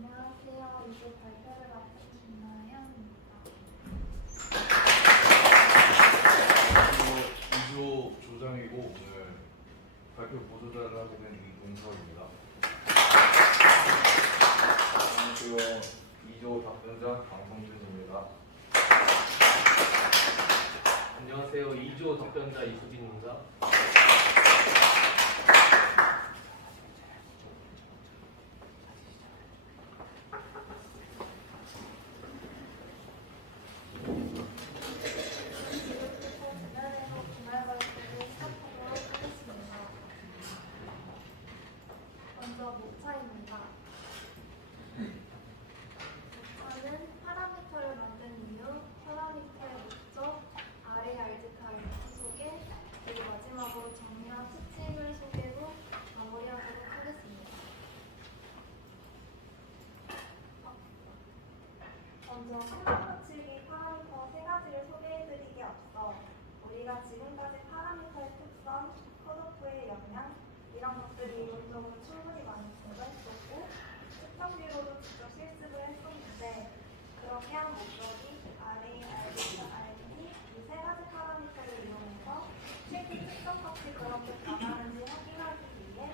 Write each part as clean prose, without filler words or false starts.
안녕하세요. 이조 발표를 맡은 김나연입니다. 2조 조장이고 오늘 발표 보조자를 하게 된 이동석입니다. 안녕하세요. 2조 답변자 강성준입니다. 안녕하세요. 2조 답변자 이수빈입니다. 먼저 목차입니다. 목차는 파라미터를 만든 이유, 파라미터의 목적, 아래 알지타의 소개, 그리고 마지막으로 정리한 특징을 소개로 마무리하도록 하겠습니다. 먼저 생각법칙이 파라미터 세 가지를 소개해드리기에 앞서 우리가 지금까지 파라미터의 특성, 컷오프의 영향, 이런 것들이 이론적으로 충분히 많이 공부했었고 측정비로도 직접 실습을 했었는데 그렇게 한 목적이 RA, RB, RT 이 세 가지 파라미터를 이용해서 실제 특정 값이 그렇게 변하는지 확인하기 위해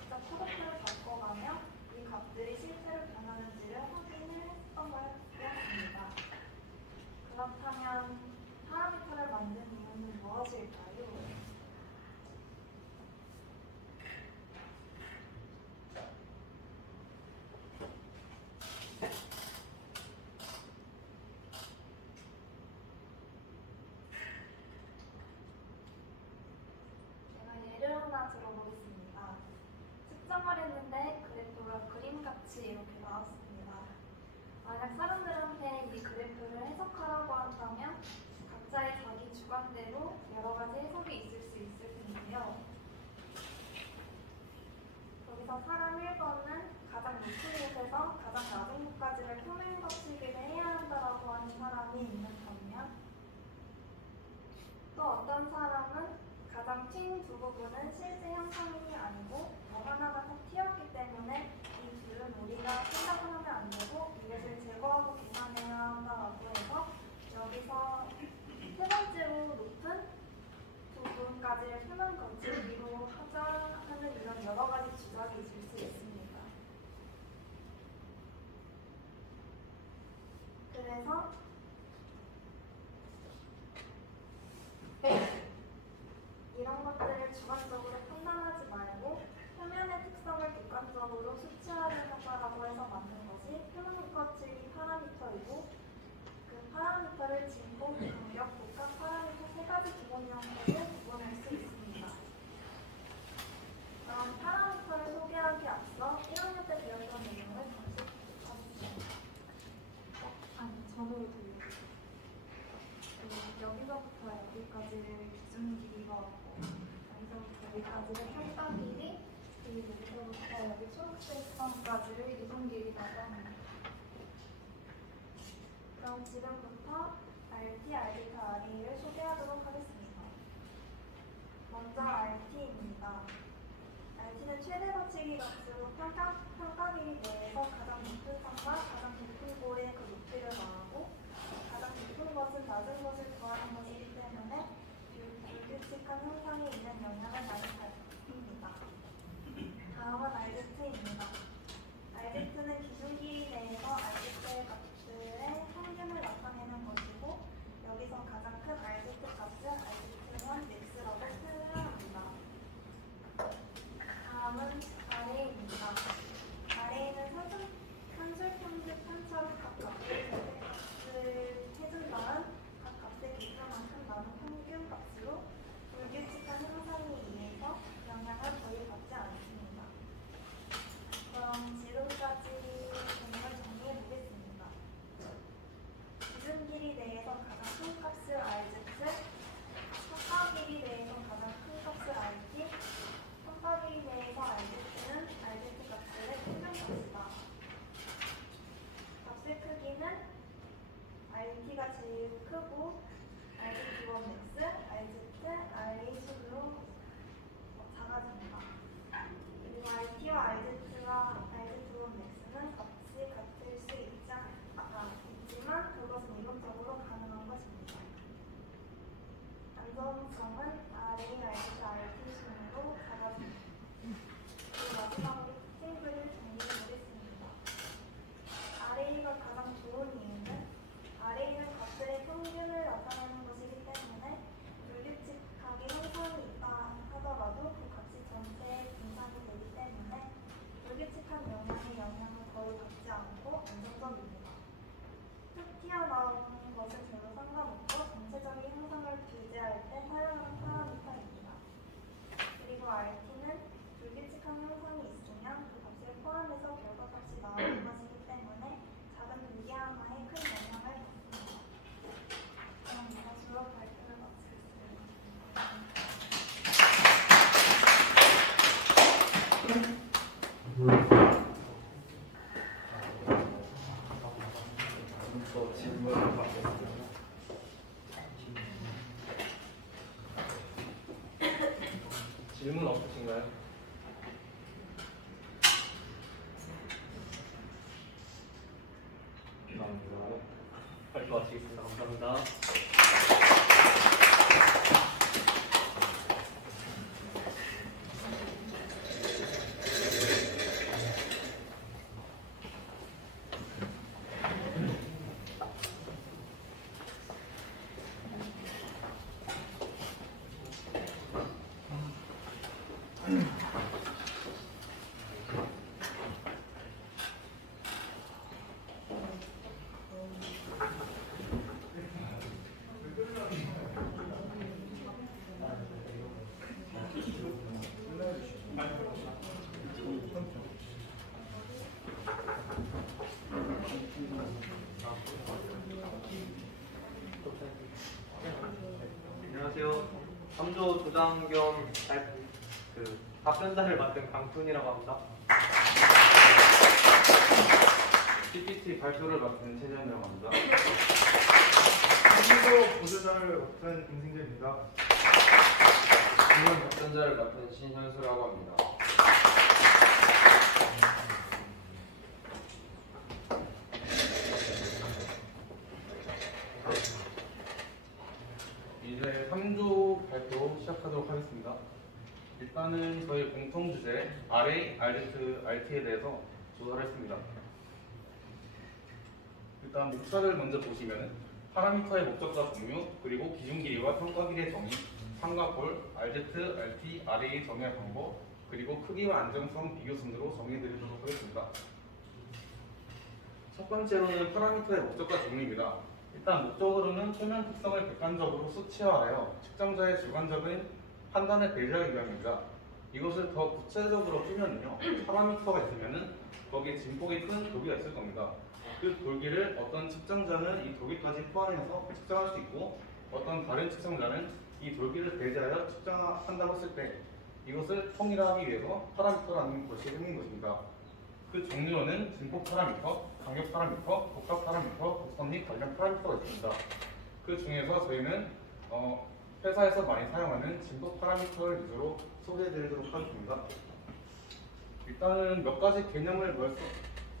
직접 컷오프를 바꿔가며 이 값들이 실제로 변하는지를 확인을 했던 거였습니다. 그렇다면 파라미터를 만든 이유는 무엇일까요? 예를 하나 들어보겠습니다. 측정을 했는데 그래프가 그림같이 이렇게 나왔습니다. 만약 사람들한테 이 그래프를 해석하라고 한다면 각자의 자기 주관대로 여러 가지 해석이 있을 수 있을 텐데요. 여기서 사람 1번은 가장 높은 곳에서 가장 낮은 곳까지를 평행 거치기를 해야 한다라고 하는 사람이 있는 반면 또 어떤 사람은 가장 튄 두 부분은 실제 형상이 아니고 뭐 하나가 딱 튀었기 때문에 이 둘은 우리가 생각을 하면 안 되고 이것을 제거하고 계산해야 한다라고 해서 여기서 세 번째로 높은 두 부분까지를 표면 거치기로 하자 하는 이런 여러 가지 주장이 있을 수 있습니다. 그래서 이런 것들을 주관적으로 판단하지 말고 표면의 특성을 객관적으로 수치화하려고 해서 만든 것이 표면 거치기 파라미터이고 그 파라미터를 진공, 간격, 복합 파라미터 세 가지 기본 형태로 구분할 수 있습니다. 그럼 파라미터를 소개하기 앞서 1학년 때 배웠던 내용을 다시 해주세요. 전으로 돌려주세요. 여기서부터 여기까지를 기준 길이가 왔고 여기서부터 여기까지를 평가 길이 그리고 여기서부터 여기 초록색 선까지를 이동 길이라고 합니다. 그럼 지금부터 RT, RB타, RA를 소개하도록 하겠습니다. 먼저 RT입니다. RT는 최대 거치기 값으로 평가 길이 내에서 가장 높은 선과 가장 높은 고의 그 높이를 말하고 가장 높은 것은 낮은 것을 더하는 것이기 때문에 불규칙한 현상이 있는 영향을 많이 받습니다. 다음은 RZ입니다. RZ는 기준 길이 내에서 RZ의 값들의 평균을 나타내는 것이고 여기서 가장 큰 RZ 값을 RZ1 max라고 표현합니다. 다음은 RA입니다. RA는 산술평균 편차로 각 값을 해준 다음 각 값의 개수만큼 나눈 평균 값으로 불규칙한 현상에 의해서 영향을 거의 받지 않습니다. 그럼 지금까지 내용을 정리해 보겠습니다. 기준 길이 내에서 가장 큰 값을 RZ, 평가 길이 내에서 가장 큰 값을 RT, 평가 길이 내에서 RZ는 RZ 값들의 평균 값이다. 값의 크기는 RT가 제일 크고 RT1 max, RZ, RA 순으로 작아집니다. 그리고 RT와 RZ와 RZ2 max는 값이 질문 없으신가요? 감사합니다. 발표 마치겠습니다. 감사합니다. 안녕하세요. 3조 조장 겸 답변자를 맡은 강훈이라고 합니다. PPT 발표를 맡은 최재현이라고 합니다. 3조 보조자를 맡은 임승재입니다. 질문 답변자를 맡은 신현수라고 합니다. 이제 3조 발표 시작하도록 하겠습니다. 일단은 저희 공통 주제 RA, RZ, RT에 대해서 조사를 했습니다. 일단 목차를 먼저 보시면 파라미터의 목적과 종류, 그리고 기준 길이와 평가 길이의 정의, 삼각골, RZ, RT, RA 정의 방법, 그리고 크기와 안정성 비교 순으로 정의해드리도록 하겠습니다. 첫 번째로는 파라미터의 목적과 종류입니다. 일단 목적으로는 표면 특성을 객관적으로 수치화하여 측정자의 주관적인 판단을 배제하기 위함입니다. 이것을 더 구체적으로 풀면요, 파라미터가 있으면은 거기에 진폭이 큰 돌기가 있을 겁니다. 그 돌기를 어떤 측정자는 이 돌기까지 포함해서 측정할 수 있고, 어떤 다른 측정자는 이 돌기를 배제하여 측정한다고 했을 때 이것을 통일하기 위해서 파라미터라는 것이 생긴 것입니다. 그 종류로는 진폭 파라미터, 간격 파라미터, 복합 파라미터, 곡선 및 관련 파라미터가 있습니다. 그 중에서 저희는 회사에서 많이 사용하는 진폭 파라미터를 위주로 소개해드리도록 하겠습니다. 일단은 몇 가지 개념을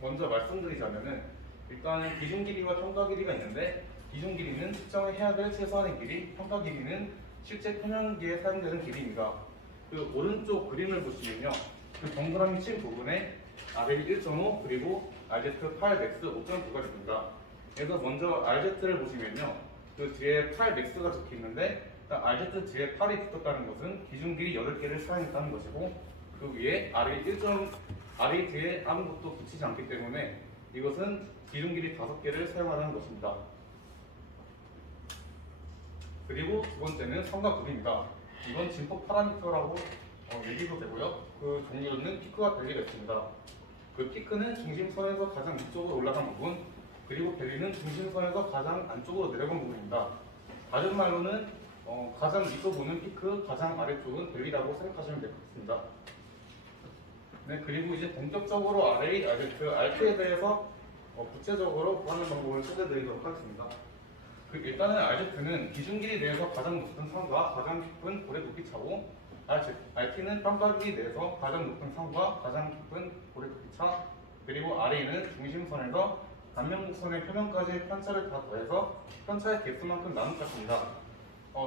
먼저 말씀드리자면은, 일단은 기준 길이와 평가 길이가 있는데, 기준 길이는 측정해야 될 최소한의 길이, 평가 길이는 실제 표면기에 사용되는 길이입니다. 그 오른쪽 그림을 보시면요, 그 동그라미 친 부분에 RL 1.5 그리고 RZ 8 맥스 5.9가 있습니다. 그래서 먼저 RZ를 보시면요, 그 뒤에 8 맥스가 적혀 있는데, RZ 뒤에 8이 붙었다는 것은 기준 길이 8개를 사용했다는 것이고, 그 위에 RL 뒤에 아무것도 붙이지 않기 때문에 이것은 기준 길이 5개를 사용하는 것입니다. 그리고 두 번째는 삼각굴입니다. 이건 진폭 파라미터라고 얘기도 되고요. 그 종류는 피크와 밸리가 있습니다. 그 피크는 중심선에서 가장 위쪽으로 올라간 부분, 그리고 밸리는 중심선에서 가장 안쪽으로 내려간 부분입니다. 다른 말로는 가장 위쪽은 피크, 가장 아래쪽은 밸리라고 생각하시면 될 것 같습니다. 네, 그리고 이제 본격적으로 RA, RZ, RT에 대해서 구체적으로 구하는 방법을 소개해드리도록 하겠습니다. 일단은 RZ는 기준 길이 내에서 가장 높은 선과 가장 깊은 고래 높이 차고, RT는 평가 길이 내에서 가장 높은 선과 가장 깊은 고래 높이 차, 그리고 RA는 중심선에서 단면곡선의 표면까지의 편차를 다 더해서 편차의 개수만큼 나눈 값입니다.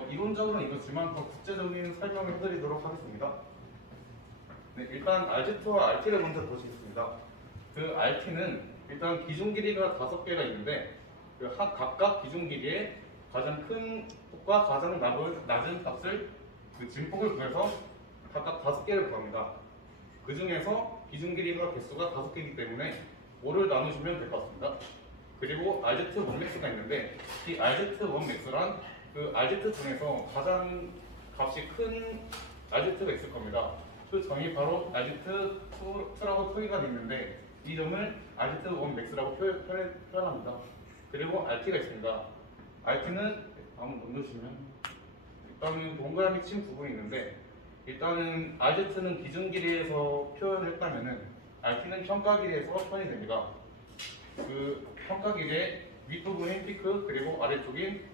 이론적으로는 이렇지만 더 구체적인 설명을 해드리도록 하겠습니다. 네, 일단 RZ와 RT를 먼저 보시겠습니다. 그 RT는 일단 기준 길이가 5개가 있는데, 각각 기준 길이의 가장 큰 폭과 가장 낮은 값을 그 진폭을 구해서 각각 5개를 구합니다. 그 중에서 기준 길이가 개수가 5개이기 때문에 5를 나누시면 될 것 같습니다. 그리고 RZ 원맥스가 있는데, 이 RZ 원맥스란 그 RZ 중에서 가장 값이 큰 RZ가 있을 겁니다. 그 점이 바로 RZ2라고 표기가 되어 있는데, 이 점을 RZ 원맥스라고 표현합니다. 그리고 RT가 있습니다. RT는 한번 넣어주시면, 일단은 동그라미 친 부분이 있는데, 일단은 RZ는 기준 길이에서 표현을 했다면은 RT는 평가 길이에서 표현이 됩니다. 그 평가 길이의 윗부분인 피크 그리고 아래쪽인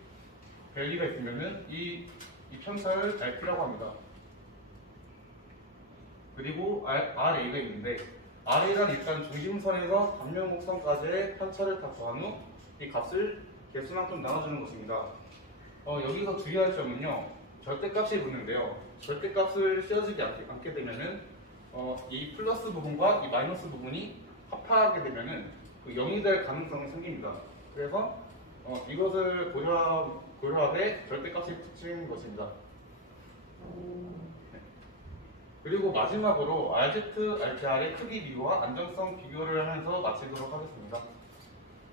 밸리가 있으면은 이 편차를 RT라고 합니다. 그리고 RA가 있는데 RA란 일단 중심선에서 단면 곡선까지의 편차를 다 더한 후 이 값을 개수만큼 나눠주는 것입니다. 여기서 주의할 점은요. 절대값이 붙는데요. 절대값을 씌워주지 않게 되면은 이 플러스 부분과 이 마이너스 부분이 합하게 되면은 그 0이 될 가능성이 생깁니다. 그래서 이것을 고려하되 절대값이 붙인 것입니다. 그리고 마지막으로 RZ, RTR의 크기 비교와 안정성 비교를 하면서 마치도록 하겠습니다.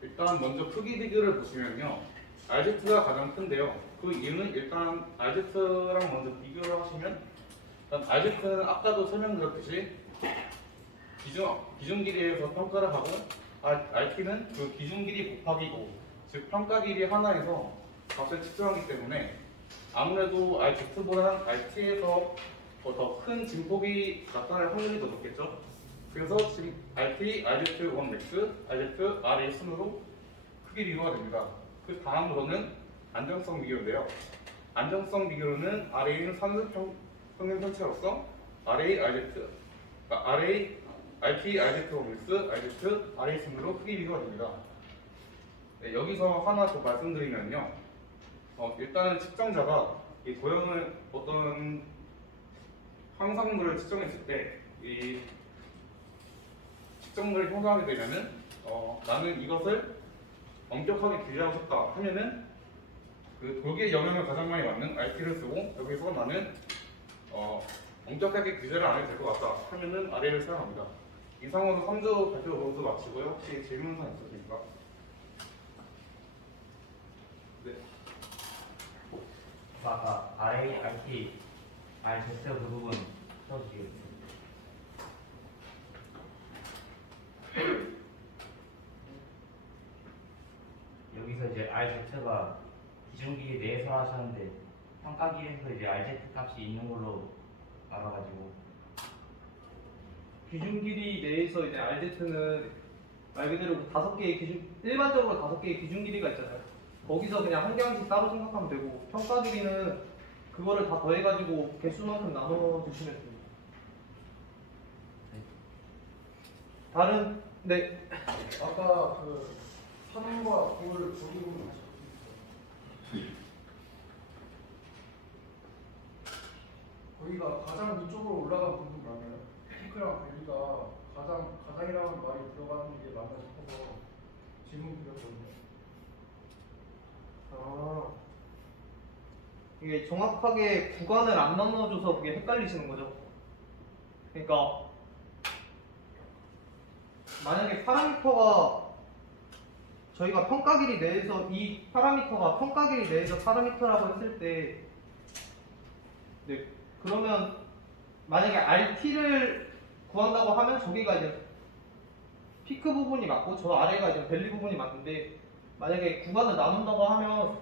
일단 먼저 크기 비교를 보시면요. RZ가 가장 큰데요. 그 이유는 일단 RZ랑 먼저 비교를 하시면 일단 RZ는 아까도 설명드렸듯이 기준 길이에서 평가를 하고 RT는 그 기준 길이 곱하기 5, 즉 평가 길이 하나에서 값을 측정하기 때문에 아무래도 RZ보다는 RT에서 더 큰 진폭이 나타날 확률이 더 높겠죠. 그래서 지금 RT, RZ1 맥스, RZ, RA 순으로 크기 비교가 됩니다. 그 다음으로는 안정성 비교인데요. 안정성 비교로는 RA는 산수 평균 편차로서 RA, RZ, RA, RT, RZ1 맥스, RZ, RA 순으로 크기 비교가 됩니다. 네, 여기서 하나 더 말씀드리면요. 일단은 측정자가 이 도형을 어떤 항상물을 측정했을 때 이 측정물을 형성하게 되면은 나는 이것을 엄격하게 규제하고 싶다 하면은 그 돌기의 영향을 가장 많이 받는 RT를 쓰고 여기서 나는 엄격하게 규제를 안 해도 될 것 같다 하면은 RA를 사용합니다. 이상으로 3조 발표 모두 마치고요. 혹시 질문사항 있으십니까? 네. 아까 RA, RT, RZ 그 부분 써주시겠어요? 여기서 이제 RZ가 기준 길이 내에서 하셨는데 평가 길에서 이제 RZ 값이 있는 걸로 알아가지고 기준 길이 내에서 이제 RZ는 말 그대로 5개의 기준, 일반적으로 5개의 기준 길이가 있잖아요. 거기서 그냥 한 개씩 따로 생각하면 되고 평가 길이는 그거를 다 더해가지고 개수만큼 나눠 주시면 됩니다. 다른 네 아까 그 3과 9를 조기 부분 다시 볼수 있어요. 거기가 가장 위쪽으로 올라간 부분 맞나요? 피크랑 밸리가 가장이라는 말이 들어가는 게 맞나 싶어서 질문 드렸거든요. 아, 이게 정확하게 구간을 안 나눠줘서 그게 헷갈리시는 거죠. 그러니까 만약에 파라미터가 저희가 평가 길이 내에서 이 파라미터가 평가 길이 내에서 파라미터라고 했을 때 네, 그러면 만약에 RT를 구한다고 하면 저기가 이제 피크 부분이 맞고 저 아래가 이제 밸리 부분이 맞는데 만약에 구간을 나눈다고 하면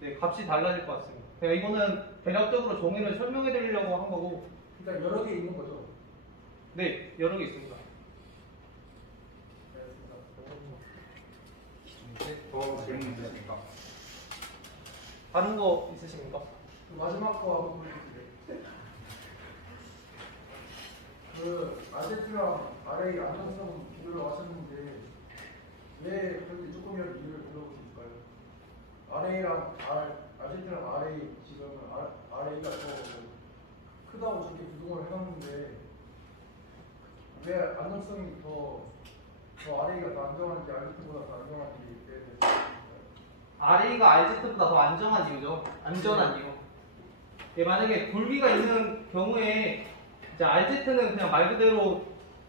네, 값이 달라질 것 같습니다. 그러니까 이거는 대략적으로 정의를 설명해 드리려고 한 거고 그러니까 여러 개 있는 거죠. 네, 여러 개 있습니다. 더 질문 있으십니까? 다른 거 있으십니까? 그 마지막 거 한번 보여주세요. 그 RZ랑 RA 안정성 비교를 하셨는데 왜 그렇게 조금이라도 이유를 들어볼 수 있을까요? RZ랑 RA 지금 RA가 더 크다고 저렇게 구동을 해놨는데 왜 안정성이 더 RA가 더 안정한지 RZ보다 더 안정한지에 대해서 RA가 RZ보다 더 안정한 이유죠. 안전한 이유. 예, 만약에 돌기가 있는 경우에 이제 RZ는 그냥 말 그대로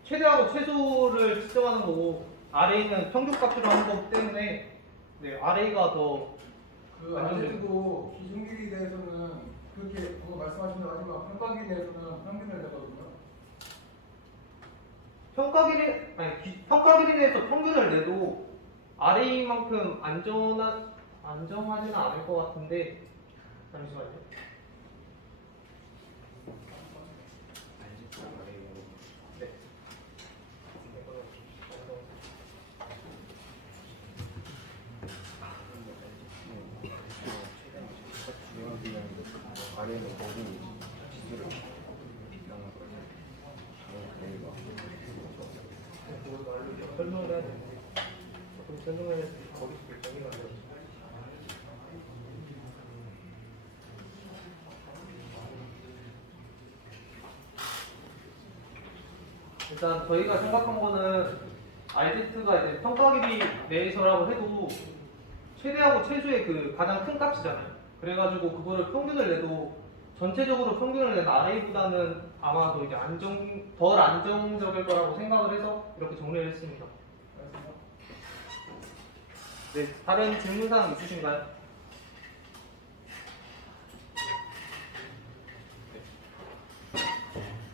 최대하고 최소를 측정하는 거고 RA는 평균값으로 하는 거기 때문에 네, RA가 더 그 RZ도 기준 길이에 대해서는 그렇게 방금 말씀하신 대로 하지만 평가 길이에 대해서는 평균을 내거든요. 평가 길이 내에서 평균을 내도 RA만큼 안정하지는 않을 것 같은데 잠시만요. 네. 아래는 모든 지수를 비교하는 거예요. 설명을 해야 되는데 조금 설명을 해서 거기서 결정이 안 돼요. 일단 저희가 생각한 거는 RZ가 이제 평가 길이 내에서라고 해도 최대하고 최소의 그 가장 큰 값이잖아요. 그래가지고 그거를 평균을 내도 전체적으로 평균을 내는 RA보다는 아마도 이제 덜 안정적일 거라고 생각을 해서 이렇게 정리를 했습니다. 네, 다른 질문사항 있으신가요?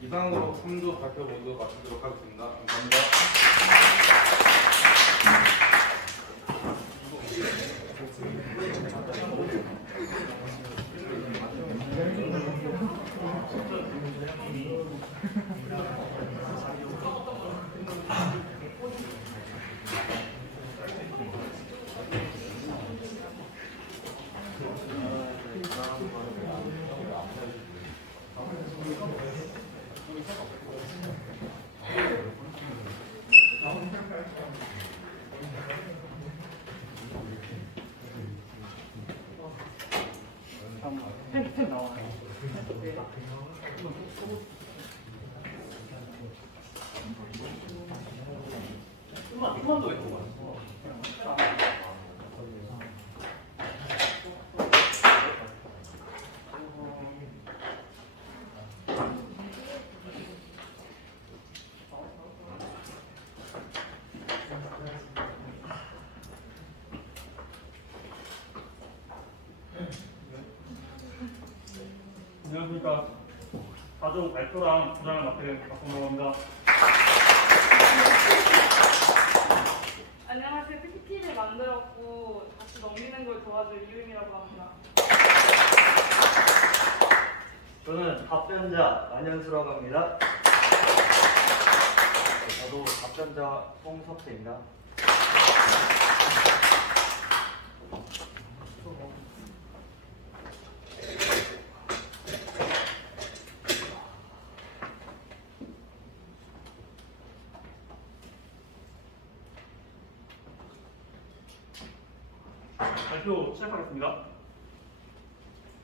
이상으로 3조 발표 모두 마치도록 하겠습니다. 감사합니다. 안녕하십니까. 가족 발표랑 부장을 맡게 된 박성호라고 합니다. 안녕하세요. PPT를 만들었고 다시 넘기는 걸 도와줄 이유임이라고 합니다. 저는 답변자 안현수라고 합니다. 저도 답변자 홍석재입니다. 발표 시작하겠습니다.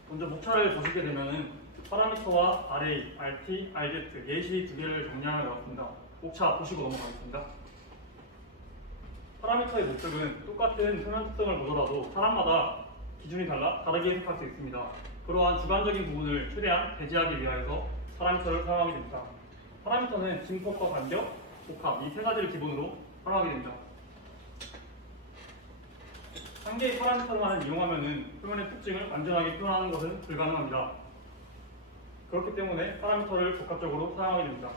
먼저 목차를 보시게 되면은 파라미터와 RA, RT, RZ 예시 두 개를 정리하여 나왔습니다. 목차 보시고 넘어가겠습니다. 파라미터의 목적은 똑같은 표면 특성을 보더라도 사람마다 기준이 달라 다르게 해석할 수 있습니다. 그러한 주관적인 부분을 최대한 배제하기 위하여서 파라미터를 사용하게 됩니다. 파라미터는 진폭과 간격, 복합 이 세 가지를 기본으로 사용하게 됩니다. 한 개의 파라미터만을 이용하면 표면의 특징을 완전하게 표현하는 것은 불가능합니다. 그렇기 때문에 파라미터를 복합적으로 사용하게 됩니다.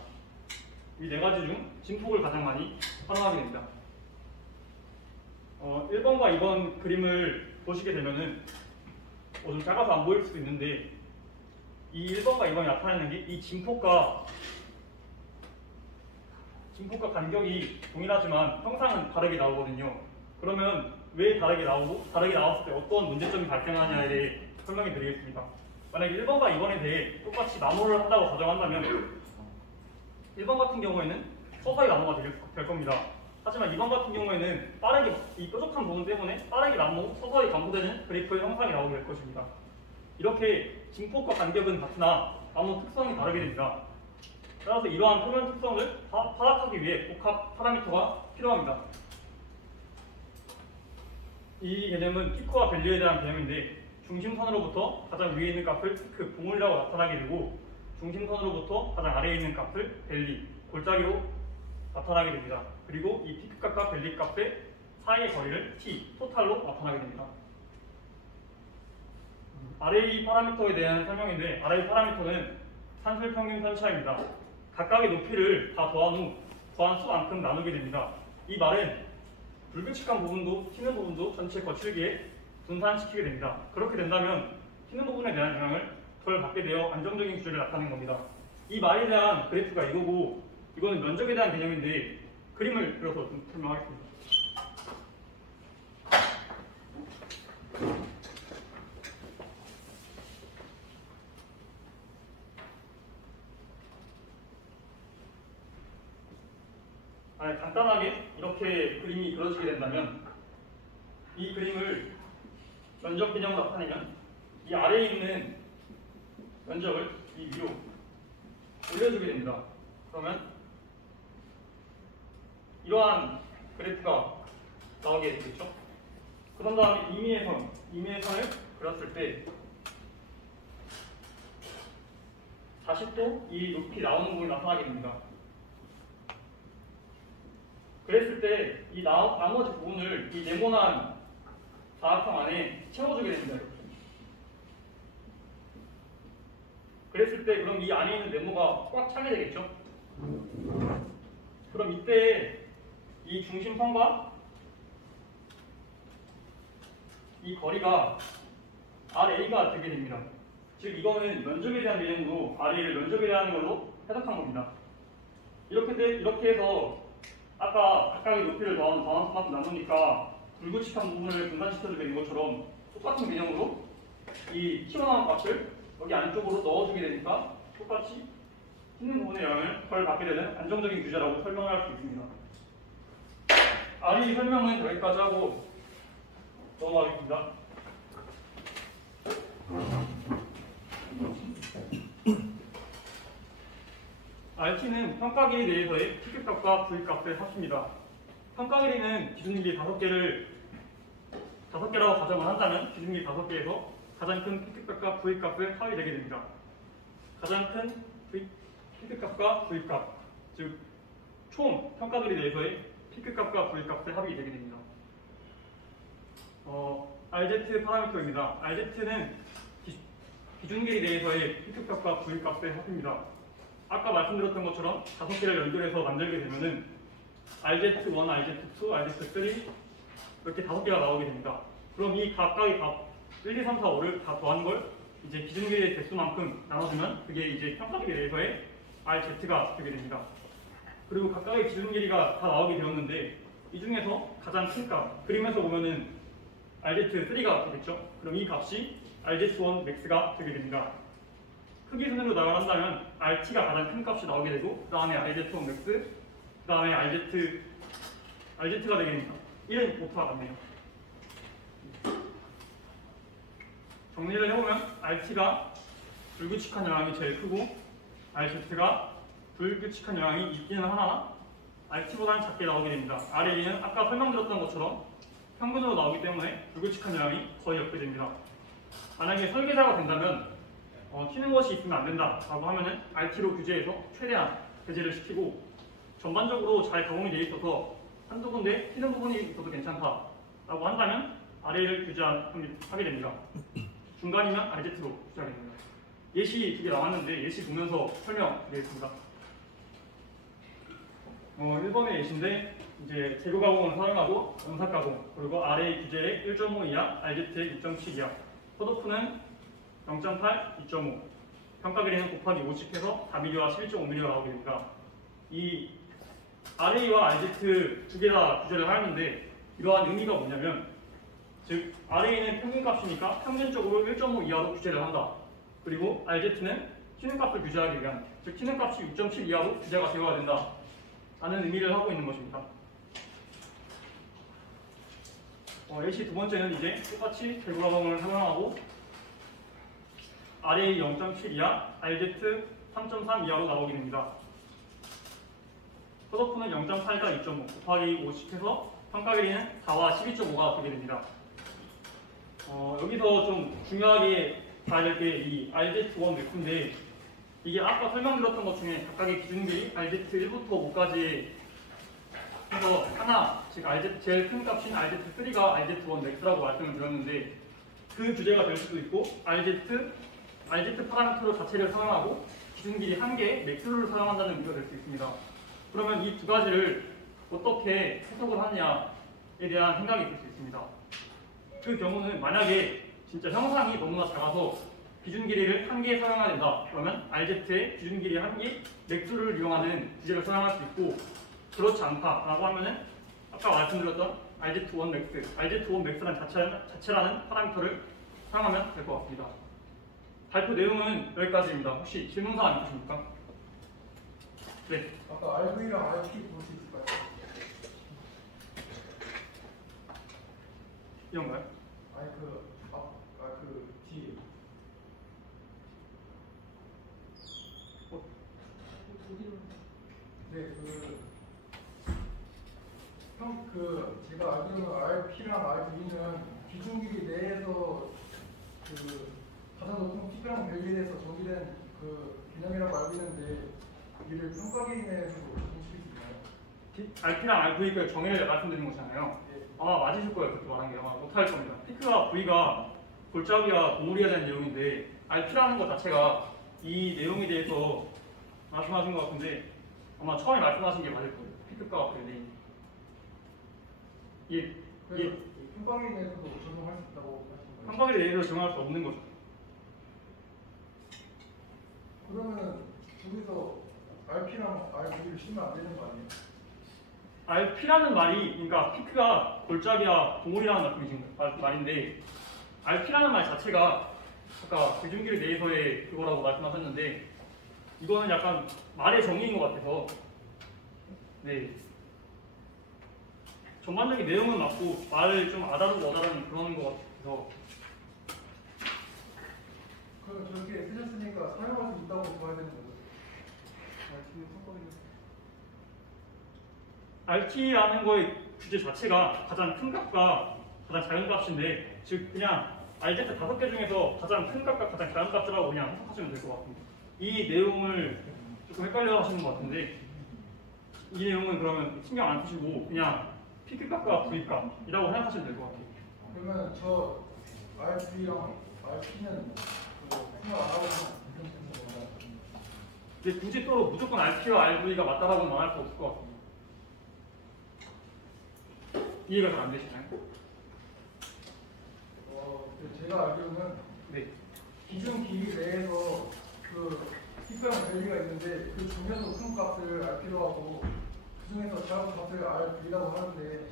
이 네 가지 중 진폭을 가장 많이 활용하게 됩니다. 1번과 2번 그림을 보시게 되면은 좀 작아서 안 보일 수도 있는데 이 1번과 2번이 나타내는 게 이 진폭과 간격이 동일하지만 형상은 다르게 나오거든요. 그러면 왜 다르게 나오고 다르게 나왔을 때 어떤 문제점이 발생하냐에 대해 설명해 드리겠습니다. 만약에 1번과 2번에 대해 똑같이 나무를 한다고 가정한다면 1번 같은 경우에는 서서히 나무가 될 겁니다. 하지만 2번 같은 경우에는 빠르게 이 뾰족한 부분 때문에 빠르게 서서히 감소되는 그래프의 형상이 나오게 될 것입니다. 이렇게 진폭과 간격은 같으나 나무 특성이 다르게 됩니다. 따라서 이러한 표면 특성을 파악하기 위해 복합 파라미터가 필요합니다. 이 개념은 피크와 밸류에 대한 개념인데 중심선으로부터 가장 위에 있는 값을 피크, 봉우리라고 나타나게 되고 중심선으로부터 가장 아래에 있는 값을 밸리, 골짜기로 나타나게 됩니다. 그리고 이 피크 값과 밸리 값의 사이의 거리를 t, 토탈로 나타나게 됩니다. RA 파라미터에 대한 설명인데 RA 파라미터는 산술 평균 편차입니다. 각각의 높이를 다 더한 수만큼 나누게 됩니다. 이 말은 불규칙한 부분도 튀는 부분도 전체 거칠기에 분산시키게 됩니다. 그렇게 된다면 튀는 부분에 대한 영향을 덜 받게 되어 안정적인 구조를 나타내는 겁니다. 이 말에 대한 그래프가 이거고 이거는 면적에 대한 개념인데 그림을 그려서 좀 설명하겠습니다. 간단하게 이렇게 그림이 그려지게 된다면 이 그림을 면적 개념으로 나타내면 이 아래에 있는 면적을 이 위로 올려주게 됩니다. 그러면 이러한 그래프가 나오게 되겠죠. 그런 다음에 임의의 선을 그렸을 때 다시 또 이 높이 나오는 부분이 나타나게 됩니다. 그랬을 때 이 나머지 부분을 이 네모난 사각형 안에 채워주게 됩니다. 이렇게. 그랬을 때 그럼 이 안에 있는 네모가 꽉 차게 되겠죠. 그럼 이때 이 중심선과 이 거리가 RA가 되게 됩니다. 즉 이거는 면적에 대한 개념으로 RA를 면적에 대한 걸로 해석한 겁니다. 이렇게 해서 아까 각각의 높이를 더하는 방향만큼 나누니까 불규칙한 부분을 분산시켜주게 된 것처럼 똑같은 개념으로 이 튀어나온 값을 여기 안쪽으로 넣어주게 되니까 똑같이 튀는 부분의 영향을 덜 받게 되는 안정적인 규제라고 설명을 할 수 있습니다. RA 설명은 여기까지 하고 넘어가겠습니다. RT는 평가 길이 내에서의 P값과 V값을 합칩니다. 평가 길이는 기준길이 5개라고 가정을 한다면 기준길이 5개에서 가장 큰 P값과 V값을 합의되게 됩니다. 가장 큰 P값과 V값, 즉 총 평가 길이 내에서의 P값과 V값을 합의되게 됩니다. RZ 파라미터입니다. RZ는 기준 길이 내에서의 P값과 V값을 합입니다. 아까 말씀드렸던 것처럼 5개를 연결해서 만들게 되면은 RZ1, RZ2, RZ3 이렇게 5개가 나오게 됩니다. 그럼 이 각각의 값 1, 2, 3, 4, 5를 다 더한 걸 이제 기준 길이의 개수만큼 나눠주면 그게 이제 평가 길이 내에서의 RZ가 되게 됩니다. 그리고 각각의 기준 길이가 다 나오게 되었는데 이 중에서 가장 큰 값, 그림에서 보면은 RZ3가 되겠죠. 그럼 이 값이 RZ1 max가 되게 됩니다. 크기 순으로 나열한다면 RT가 가장 큰 값이 나오게 되고 그 다음에 RZ1 max, 그 다음에 RZ가 되게 됩니다. 1은 오토가 같네요. 정리를 해보면 RT가 불규칙한 영향이 제일 크고 RZ가 불규칙한 영향이 있기는 하나 RT보다는 작게 나오게 됩니다. RA는 아까 설명드렸던 것처럼 평균으로 나오기 때문에 불규칙한 영향이 거의 없게 됩니다. 만약에 설계자가 된다면 튀는 것이 있으면 안 된다라고 하면은 RT로 규제해서 최대한 배제를 시키고 전반적으로 잘 가공이 되어 있어서 한두 군데 튀는 부분이 있어도 괜찮다라고 한다면 RA를 규제하게 됩니다. 중간이면 RZ로 규제하게 됩니다. 예시 2개 나왔는데 예시 보면서 설명드리겠습니다. 1번의 예시인데 이제 재료 가공을 사용하고 연삭 가공 그리고 RA 규제의 1.5 이하, RZ의 6.7 이하, 컷오프는 0.8, 2.5, 평가 길이는 곱하기 50해서 4mm와 11.5mm가 나오게 됩니다. 이 RA와 RZ 두 개 다 규제를 하였는데 이러한 의미가 뭐냐면 즉 RA는 평균값이니까 평균적으로 1.5 이하로 규제를 한다. 그리고 RZ는 튀는값을 규제하기 위한 즉 튀는값이 6.7 이하로 규제가 되어야 된다 라는 의미를 하고 있는 것입니다. 예시 두 번째는 이제 똑같이 재료 가공을 사용하고 RA 0.7 이하, RZ 3.3 이하로 나오게 됩니다. 컷오프는 0.8과 2.5 곱하기 50해서 평가 길이는 4와 12.5가 되게 됩니다. 여기서 좀 중요하게 봐야 될 게 이 RZ1 맥인데 이게 아까 설명드렸던 것 중에 각각의 기준 길이 RZ 1부터 5까지 해서 하나, 즉 RZ 제일 큰 값인 RZ3가 RZ1 맥스라고 말씀을 드렸는데 그 규제가 될 수도 있고 RZ 파라미터 자체를 사용하고 기준 길이 1개 맥스를 사용한다는 의미가 될 수 있습니다. 그러면 이 두 가지를 어떻게 해석을 하느냐에 대한 생각이 있을 수 있습니다. 그 경우는 만약에 진짜 형상이 너무나 작아서 기준 길이를 1개 사용해야 된다. 그러면 RZ의 기준 길이 1개 맥스를 이용하는 규제를 사용할 수 있고 그렇지 않다라고 하면은 아까 말씀드렸던 RZ1 맥스, RZ1 맥스라는 자체라는 파라미터를 사용하면 될 것 같습니다. 발표 내용은 여기까지입니다. 혹시 질문사항 있으십니까? 네. 아까 RV랑 RT 볼 수 있을까요? 이런가요? 아니 그 뒤에. 네, 제가 알기로는 RP랑 RV는 기준 길이 내에서 그 가장 높은 P랑 밸리에 대해서 정의된 그 개념이라고 알고 있는데 이를 평가 길이 내에서도 정식일 수 있나요? RP랑 RV가 정의를 말씀드린 거잖아요. 네. 아마 맞으실 거예요. 그렇게 말한 게 아마 못할 겁니다. 피크와 V가 골짜기와 봉우리에 대한 내용인데 RP라는 것 자체가 이 내용에 대해서 말씀하신 것 같은데 아마 처음에 말씀하신 게 맞을 거예요. 피크과 밸리. 그래서 평가 길이 내에서도 적용할 수 있다고 하시는 거예요? 한방에 대해서 정할 수 없는 거죠. 그러면 여기서 RP랑 RV를 쓰면 안 되는 거 아니에요? RP라는 말이, 그러니까 피크가 골짜기와 봉우리라는 말인데, RP라는 말 자체가 아까 대중길 내에서의 그거라고 말씀하셨는데, 이거는 약간 말의 정의인 것 같아서, 네. 전반적인 내용은 맞고, 말을 좀 아다르고 어다르는 그런 것 같아서, 그럼 저렇게 쓰셨으니까 사용할 수 있다고 봐야 되는 거죠? RT라는 거의 주제 자체가 가장 큰 값과 가장 작은 값인데, 즉 그냥 RZ 5개 중에서 가장 큰 값과 가장 작은 값이라고 그냥 해석하시면 될 것 같습니다. 이 내용을 조금 헷갈려 하시는 것 같은데, 이 내용은 그러면 신경 안 쓰시고 그냥 피크 값과 V 값이라고 생각하시면 될 것 같아요. 그러면 저 RP랑 RP는 생각 안 하고 그냥 건가요? 근데 굳이 또 무조건 RP와 RV가 맞다라고는 말할 수 없을 것 같습니다. 이해가 잘 안 되시나요? 제가 알기로는 네. 기준 길이 내에서 그 P랑 밸리가 있는데 그 중에서 큰 값을 RP로 하고 그 중에서 작은 값을 RV라고 하는데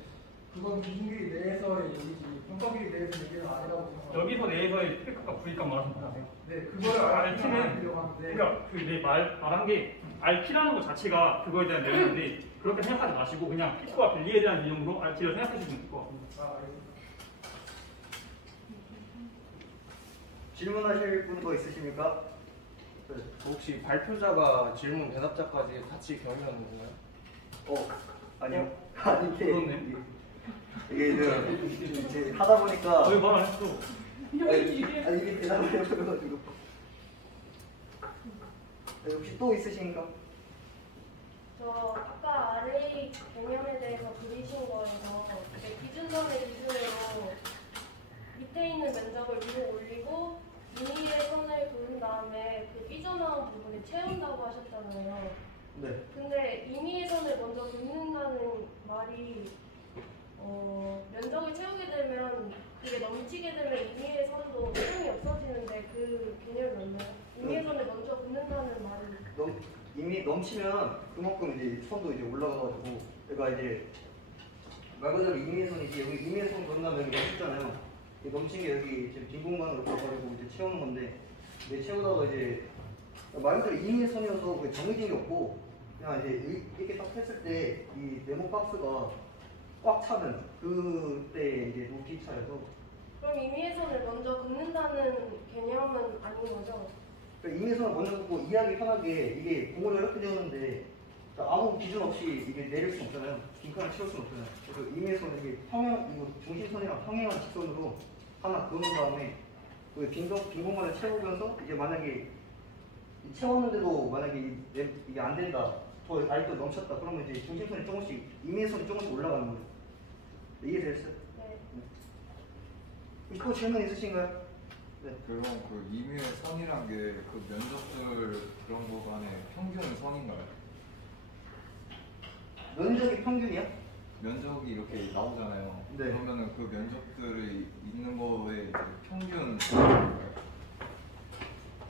그건 기준 길이 내에서의 얘기지 평가 길이 내에서 얘기는 아니라고 생각합니다. 여기서 내에서의 피크 값과 V 값 말하는 거예요. 네, 그걸 RP랑 RV라고 하는데 그러니까 그 말한 게 RP라는 것 자체가 그거에 대한 내용인데 그렇게 생각하지 마시고 그냥 피크와 밸리에 대한 개념으로 RP를 생각해 주시면 될 것 같습니다. 알겠습니다. 질문하실 분 더 있으십니까? 혹시 발표자가 질문 대답자까지 같이 경유하는 건가요? 아니요. 아니 그렇네. 이게 이제 하다 보니까 왜 말 안 했어? 이게 대답을 해버려가지고. 혹시 또 있으신가? 저 아까 RA 개념에 대해서 그리신 거에서 기준선의 기준으로 밑에 있는 면적을 위로 올리고 임의의 선을 그은 다음에 그 삐져나온 부분을 채운다고 하셨잖아요. 네. 근데 임의의 선을 먼저 긋는다는 말이 면적을 채우게 되면 그게 넘치게 되면 임의의 선도 소용이 없어지는데 그 개념이 맞나요? 임의의 선을 먼저 긋는다는 말이 이미 넘치면 그만큼 이제 선도 이제 올라가가지고 내가 이제 말 그대로 임의의 선이지 여기 임의의 선 건너면 여기 넘치잖아요. 넘친 게 여기 지금 빈 공간으로 가가지고 이제 채우는 건데 이제 채우다가 이제 말 그대로 임의의 선이어서 그 정해진 게 없고 그냥 이제 이렇게 딱 했을 때 이 네모 박스가 꽉 차는 그때 이제 높이 차여서 그럼 임의의 선을 먼저 긋는다는 개념은 아닌 거죠? 임의의 선을 먼저 긋고 이해하기 편하게 이게 공을 이렇게 되었는데 아무 기준 없이 이게 내릴 수 없잖아요. 빈칸을 채울 수는 없잖아요. 그래서 임의의 선을 이게 이거 중심선이랑 평행한 직선으로 하나 그은 다음에 그 빈 공간을 채우면서 이제 만약에 채웠는데도 만약에 이게 안 된다, 더 아직도 넘쳤다, 그러면 이제 중심선이 조금씩 임의의 선이 조금씩 올라가는 거예요. 이해되셨어요? 네. 또 질문 있으신가요? 네. 그럼 그 임의의 선이란 게 그 면적들 그런 거 간의 평균 선인가요? 면적이 평균이야? 면적이 이렇게 나오잖아요. 네. 그러면은 그 면적들이 있는 거에 이제 평균 선인가요?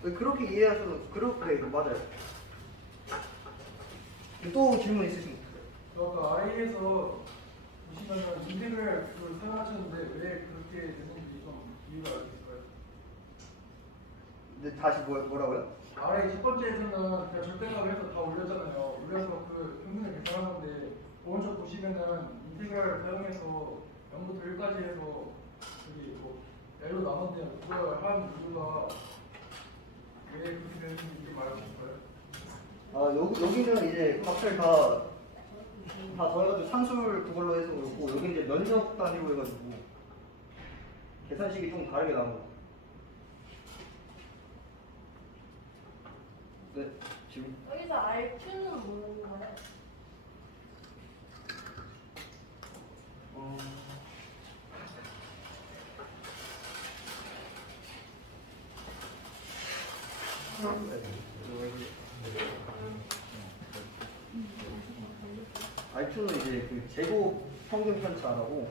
그렇게 이해하셔도 그래 맞아요. 또 질문 있으신가요? 아까 I에서 보시면은 인덱을 사용하셨는데 왜 그렇게 됐는지 좀 이유가 있을까요? 근데 다시 뭐라고요? 아래 첫 번째에서는 그냥 절대값을 해서 다 올렸잖아요. 올려서 그 평균을 계산하는데 오른쪽 보시면은 인테그랄 사용해서 0부터 1까지 해서 여기 뭐 L로 나눴는데 그걸 한 이유가 왜 그렇게 되는지 좀 알아볼까요? 아 여기는 이제 값을 다 더해가지고 산술 그걸로 해서 그렇고 여기 이제 면적 단위로 해가지고 계산식이 좀 다르게 나온 거. 네 지금 여기서 RQ는 뭔가요? RQ는 이제 그 제곱 평균 편차라고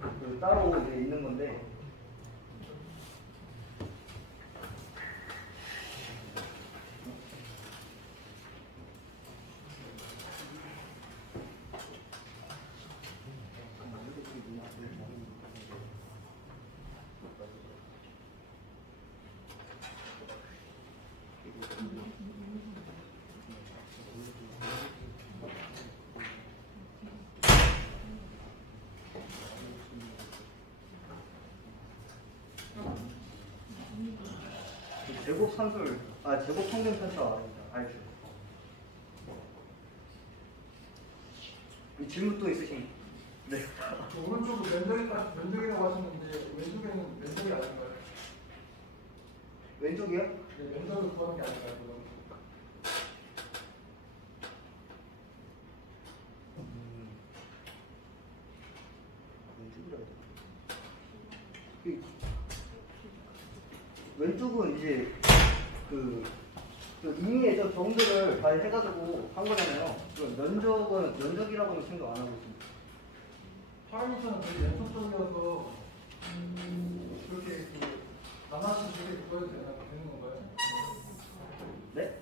그 따로 이제 있는 건데 제곱 산술, 제곱 평균 편차입니다. RQ. 이 질문 또 있으신? 네. 오른쪽은 면적이라고 하셨는데 왼쪽에는 면적이 아닌가요? 왼쪽이요? 네, 면적을 구하는 게 아닌가요? 그럼? 왼쪽은 이제 그 이미 저 정들을 다 해가지고 한 거잖아요. 면적이라고는 생각 안 하고 있습니다. 파라미터는 되게 연속적이어서 그렇게 나눠서 되게 구해도 되는 건가요? 네?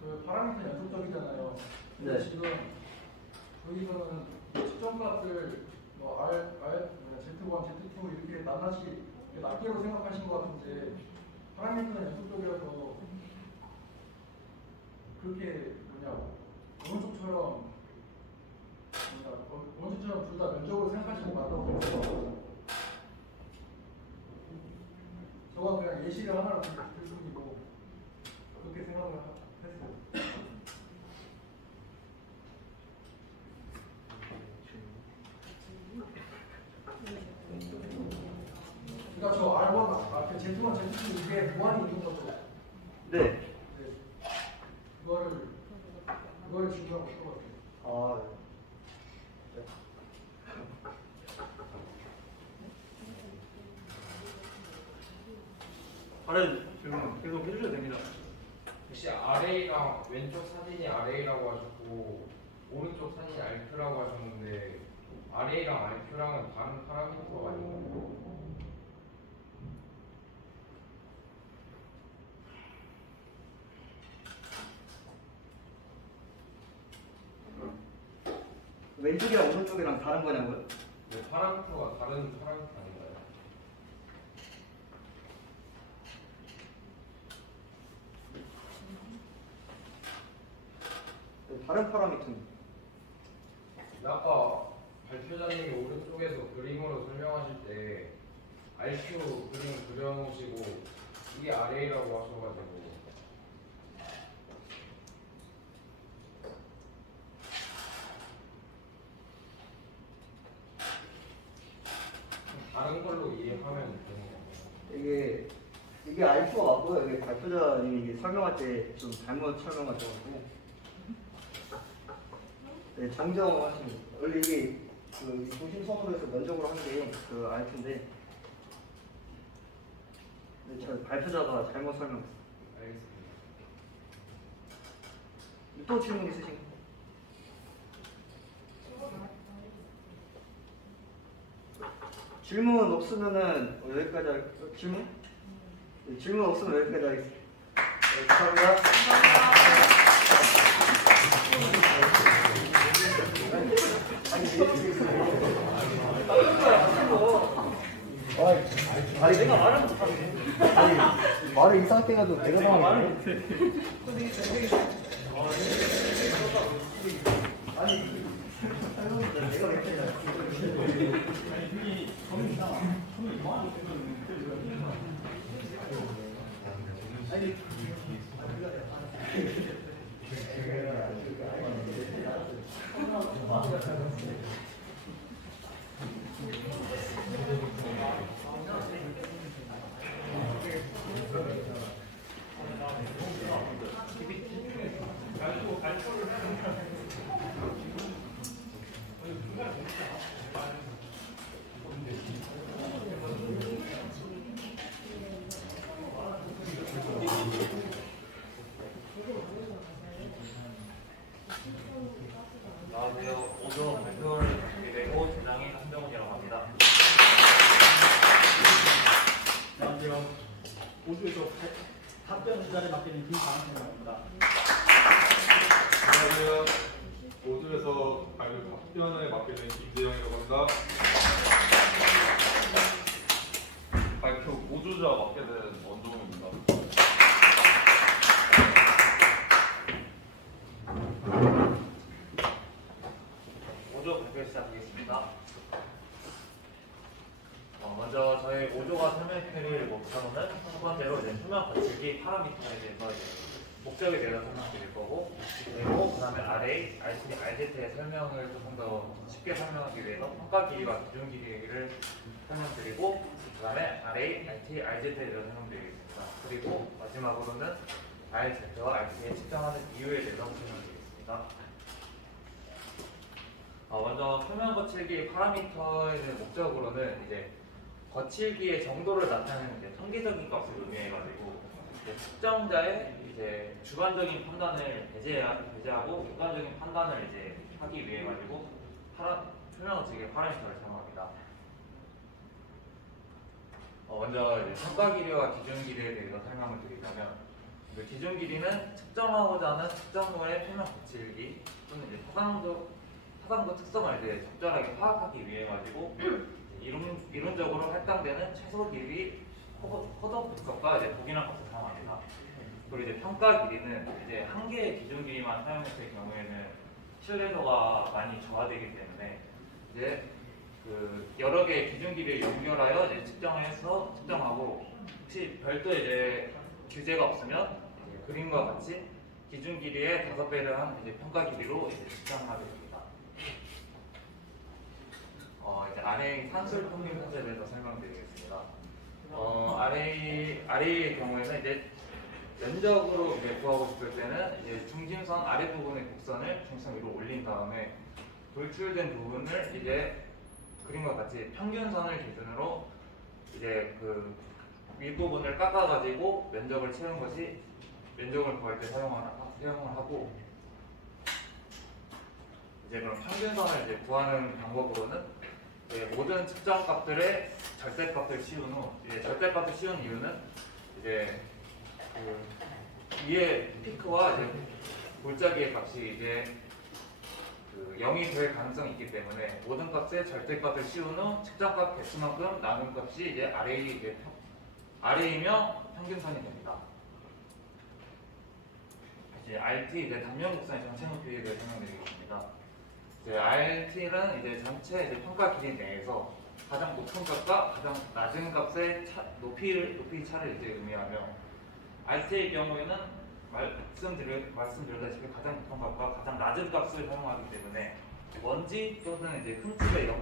그 파라미터 연속적이잖아요. 근데 네. 지금 여기서는 측정값을 뭐 Z1, Z2 이렇게 낱낱이 낱개로 생각하신 것 같은데 파라미터는 연속적이어서 그렇게 오른쪽처럼 둘 다 면적으로 생각하시는 거 맞다고 생각해요. 저가 그냥 예시를 하나로 들뿐이고 그렇게 생각을 했어요. 그러니까 저 R1, 앞에 Z1, Z2 이게 무한히 있는 거죠? 네. 그거를 질문하고 싶은 것 같아요. 네. 다른 질문 계속 해주셔도 됩니다. 혹시 RA랑 왼쪽 사진이 RA라고 하셨고 오른쪽 사진이 RQ라고 하셨는데 RA랑 RQ랑은 다른 파라미터가 아닌가요? 왼쪽이랑 오른쪽이랑 다른 거냐고요? 네, 파라미터가 다른 파라미터 아닌가요? 다른 파라미터는? 아까 발표자님이 오른쪽에서 그림으로 설명하실 때 RQ 그림 그려놓으시고 이게 RA라고 하셔가지고 다른 걸로 이해하면 되는 건가요? 이게 RQ가 맞고요. 이게 발표자님이 이게 설명할 때 좀 잘못 설명하셔가지고 네, 정정하시면 돼요. 원래 이게 그 중심선으로 해서 면적으로 한 게 그 RQ인데 네, 저 발표자가 잘못 설명했어요. 알겠습니다. 또 질문 있으신가요? 질문 없으면은 여기까지 하겠습니다. 질문? 네, 질문 없으면 여기까지 하겠습니다. 네, 감사합니다. 아니 내가 말을 못하네. 아니 말을 이상하게 해가지고 내가 당하네. 말을 못해. 아니 내가 왜 이렇게 안녕하세요. 오조 발표를 내고 대장인 한병훈이라고 합니다. 안녕하세요. 오주에서 답변 주자를 맡게 된 김광현입니다. 안녕하세요. 오주에서 발표 답변을 맡게 된 김재영이라고 합니다. 발표 보조자 맡게 된 원종입니다. 오조 발표 시작하겠습니다. 먼저 저희 오조가 설명드릴 목표는 첫 번째로 이제 투명 거칠기 파라미터에 대해서 이제 목적에 대해서 설명드릴 거고, 그리고 그다음에 RA, RC, RZ의 설명을 조금 더 쉽게 설명하기 위해서 평가 길이와 기준 길이를 설명드리고, 그다음에 RA, RT, RZ에 대해서 설명드리겠습니다. 그리고 마지막으로는 RZ와 RT의 측정하는 이유에 대해서 설명드리겠습니다. 먼저 표면 거칠기 파라미터의 목적으로는 이제 거칠기의 정도를 나타내는 이제 통계적인 값을 의미해가지고 이제 측정자의 이제 주관적인 판단을 배제하고 객관적인 판단을 이제 하기 위해 가지고 표면 거칠기 파라미터를 사용합니다. 먼저 이제 평가 길이와 기준 길이에 대해서 설명을 드리자면, 그 기준 길이는 측정하고자 하는 측정물의 표면 거칠기 또는 이제 타당도 특성을 이제 적절하게 파악하기 위해 가지고 이론적으로 할당되는 최소 길이 컷오프 값과 이제 보기란 값을 사용합니다. 그리고 이제 평가 길이는 이제 한 개의 기준 길이만 사용했을 경우에는 신뢰도가 많이 저하되기 때문에 이제 그 여러 개의 기준 길이를 연결하여 이제 측정하고, 혹시 별도 이제 규제가 없으면 이제 그림과 같이 기준 길이의 5배를 한 이제 평가 길이로 이제 측정하게 됩니다. 이제 RA 산술 평균 사슬에 대해서 설명드리겠습니다. RA의 경우에는 이제 면적으로 이제 구하고 싶을 때는 이제 중심선 아랫부분의 곡선을 중심 위로 올린 다음에 돌출된 부분을 이제 그림과 같이 평균선을 기준으로 이제 그 윗부분을 깎아가지고 면적을 채운 것이 면적을 구할 때 사용을 하고, 이제 그럼 평균선을 이제 구하는 방법으로는 모든 측정값들의 절대값을 씌운 후, 이제 절대값을 씌운 이유는 이제 그 위에 피크와 이제 골짜기의 값이 이제 그 0이 될 가능성이 있기 때문에 모든 값의 절대값을 씌운 후 측정값 개수만큼 나눈 값이 이제 RA이며 평균선이 됩니다. 이제 RT 이제 단면 곡선의 전체 높이에 대해 설명드리겠습니다. 이제 RT는 이제 전체 이제 평가 길이 내에서 가장 높은 값과 가장 낮은 값의 높이 차를 이제 의미하며, RT의 경우에는 말씀드렸다시피 가장 높은 값과 가장 낮은 값을 사용하기 때문에 먼지 또는 이제 흠집의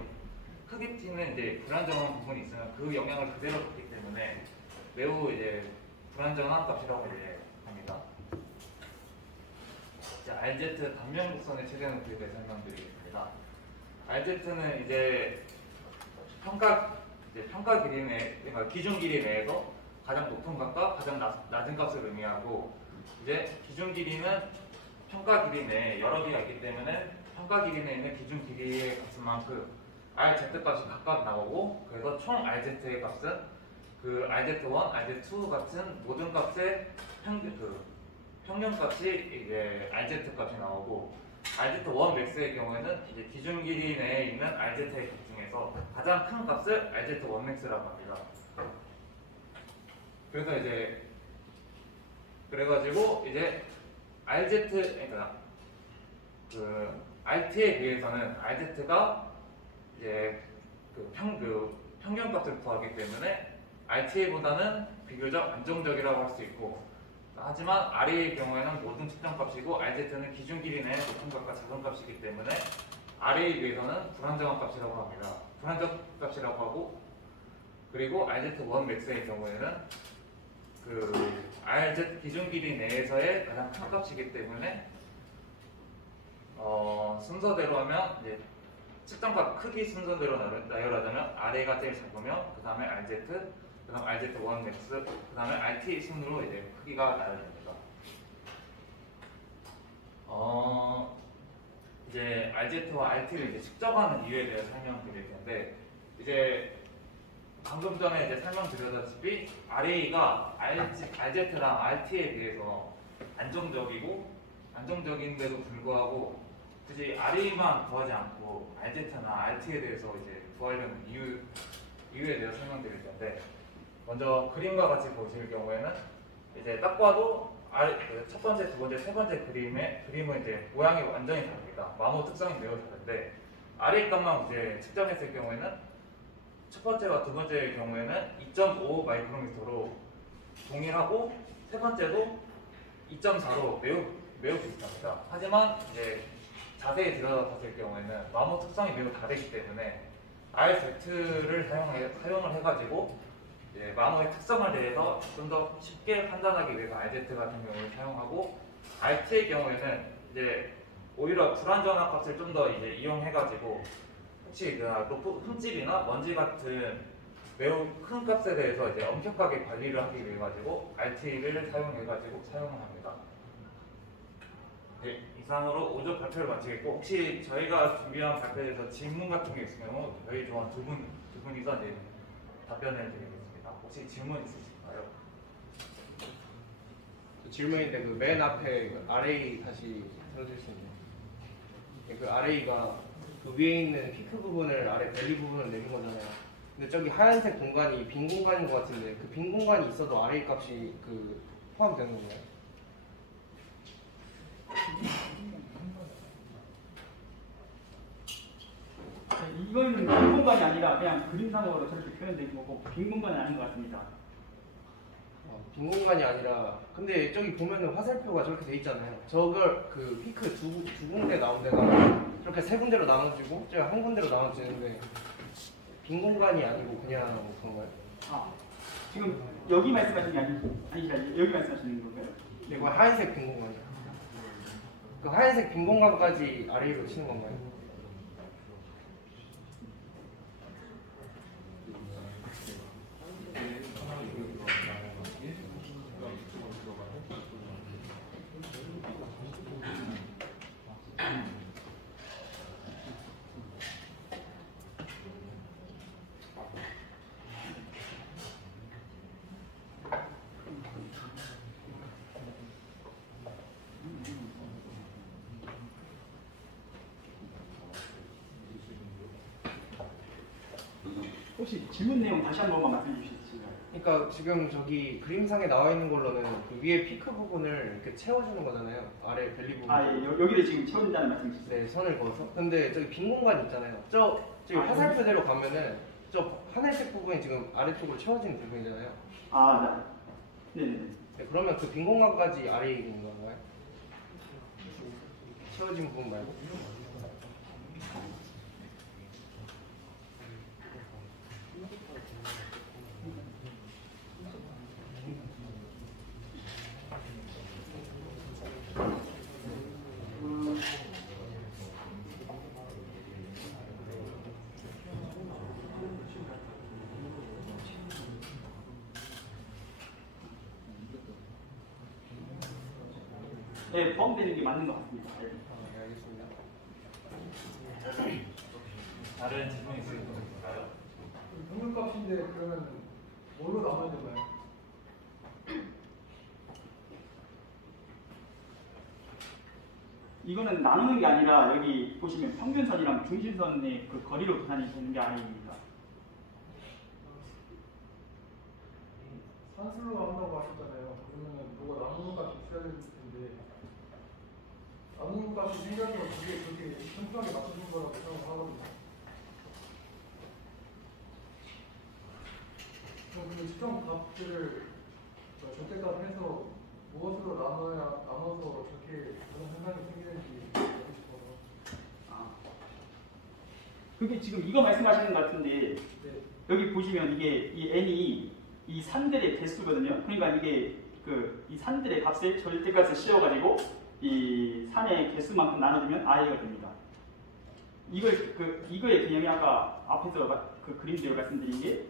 크게 튀는 이제 불안정한 부분이 있으면 그 영향을 그대로 받기 때문에 매우 이제 불안정한 값이라고 이제 합니다. RZ 단면 곡선의 최대 높이에 대해 설명드리겠습니다. RZ는 이제 평가 길이 그러니까 기준 길이 내에서 가장 높은 값과 가장 낮은 값을 의미하고, 이제 기준 길이는 평가 길이 내에 여러 개가 있기 때문에 평가 길이 내에 있는 기준 길이의 값은 만큼 RZ 값이 각각 나오고, 그래서 총 RZ의 값은 그 RZ1, RZ2 같은 모든 값의 평균값이 이제 RZ 값이 나오고, RZ1 맥스의 경우에는 이제 기준 길이 내에 있는 RZ의 값 중에서 가장 큰 값을 RZ1 맥스라고 합니다. 그래가지고 이제 그러니까 그 RT에 비해서는 RZ가 이제 그 평균값을 구하기 때문에 RT보다는 비교적 안정적이라고 할 수 있고, 하지만 RA의 경우에는 모든 측정값이고 RZ는 기준 길이 내에 높은 값과 작은 값이기 때문에 R에 비해서는 불안정한 값이라고 합니다. 불안정 값이라고 하고, 그리고 RZ1 맥스의 경우에는 그 RZ 기준 길이 내에서의 가장 큰 값이기 때문에 순서대로 하면 이제 측정값 크기 순서대로 나열하자면 RA가 제일 작으면 그 다음에 RZ, 그 다음 RZ1 맥스, 그 다음에 RT 순으로 이제 크기가 나열됩니다. 이제 RZ와 RT를 이제 측정하는 이유에 대해 설명드릴 텐데, 이제 방금 전에 이제 설명드렸다시피 RA가 RZ랑 RT에 비해서 안정적인데도 불구하고 굳이 RA만 구하지 않고 RZ나 RT에 대해서 이제 구하려는 이유에 대해서 설명드릴 텐데, 먼저 그림과 같이 보실 경우에는 이제 딱 봐도 첫 번째, 두 번째, 세 번째 그림은 이제 모양이 완전히 다릅니다. 마모 특성이 매우 다른데, RA 값만 이제 측정했을 경우에는 첫 번째와 두 번째의 경우에는 2.5 마이크로미터로 동일하고, 세 번째도 2.4로 매우 비슷합니다. 하지만 이제 자세히 들여다봤을 경우에는 마모 특성이 매우 다르기 때문에 RZ를 사용을 해가지고 이제 마모의 특성을 대해서 좀 더 쉽게 판단하기 위해서 RZ 같은 경우를 사용하고, RT의 경우에는 이제 오히려 불안정한 값을 좀 더 이제 이용해가지고 혹시 흠집이나 먼지 같은 매우 큰 값에 대해서 이제 엄격하게 관리를 하기 위해 가지고 RT를 사용해가지고 사용을 합니다. 네, 이상으로 5조 발표를 마치겠고, 혹시 저희가 준비한 발표에서 질문 같은 게 있으면 저희 조한 두 분이서 이제 답변을 드리겠습니다. 혹시 질문 있으실까요? 질문인데 그 맨 앞에 그 RA 다시 들어줄 수 있나요? 그 RA가 그 위에 있는 피크 부분을 아래 밸리 부분을 내는 거잖아요. 근데 저기 하얀색 공간이 빈 공간인 것 같은데, 그 빈 공간이 있어도 RA 값이 그 포함되는 건가요? 이거는 빈 공간이 아니라 그냥 그림상으로 저렇게 표현된 거고, 빈 공간은 아닌 것 같습니다. 빈 공간이 아니라, 근데 저기 보면은 화살표가 저렇게 돼 있잖아요. 저걸 그 피크 두 군데 나온 데가 저렇게 세 군데로 나눠지고 저기 한 군데로 나눠지는데, 빈 공간이 아니고 그냥 그런가요? 지금 여기 말씀하시는 게 아니시라 여기 말씀하시는 건가요? 네, 그 하얀색 빈 공간이요. 그 하얀색 빈 공간까지 RA로 치는 건가요? 혹시 질문 내용 다시 한 번만 말씀해 주시겠어요? 그러니까 지금 저기 그림상에 나와 있는 걸로는 그 위에 피크 부분을 이렇게 채워주는 거잖아요. 아래 벨리 부분. 예, 여기를 지금 채워준다는 말씀이시죠? 네, 선을 그어서. 근데 저기 빈 공간 있잖아요. 저기 화살표대로 가면은 저 하늘색 부분이 지금 아래쪽으로 채워지는 부분이잖아요. 네네. 네, 그러면 그 빈 공간까지 RA에 있는 건가요? 채워진 부분 말고? 네, 포함되는 게 맞는 것 같습니다. 네. 알겠습니다. 다른 질문 있으실까요? 평균값인데 그러면 뭘로 나눠야 되나요? 이거는 나누는 게 아니라 여기 보시면 평균선이랑 중심선의 그 거리로 계산이 되는 게 아닙니다. 산술로 한다고 하셨잖아요. 그러면 뭐가 나누는 값이 있어야 될 텐데, 나누는 값이 생겨서 그게 그렇게 평균하게 맞춰준 거라고 생각하거든요. 그럼 그 측정 값들을 절대값 해서 무엇으로 나눠서 저렇게 그런 현상이 생기는지 알고 싶어서. 그게 지금 이거 말씀하시는 것 같은데 여기 보시면 이게 이 n이 이 산들의 개수거든요. 그러니까 이게 이 산들의 값을 절대값을 씌워가지고 이 산의 개수만큼 나눠주면 i가 됩니다. 이거의 개념이 아까 앞에서 그 그림대로 말씀드린 게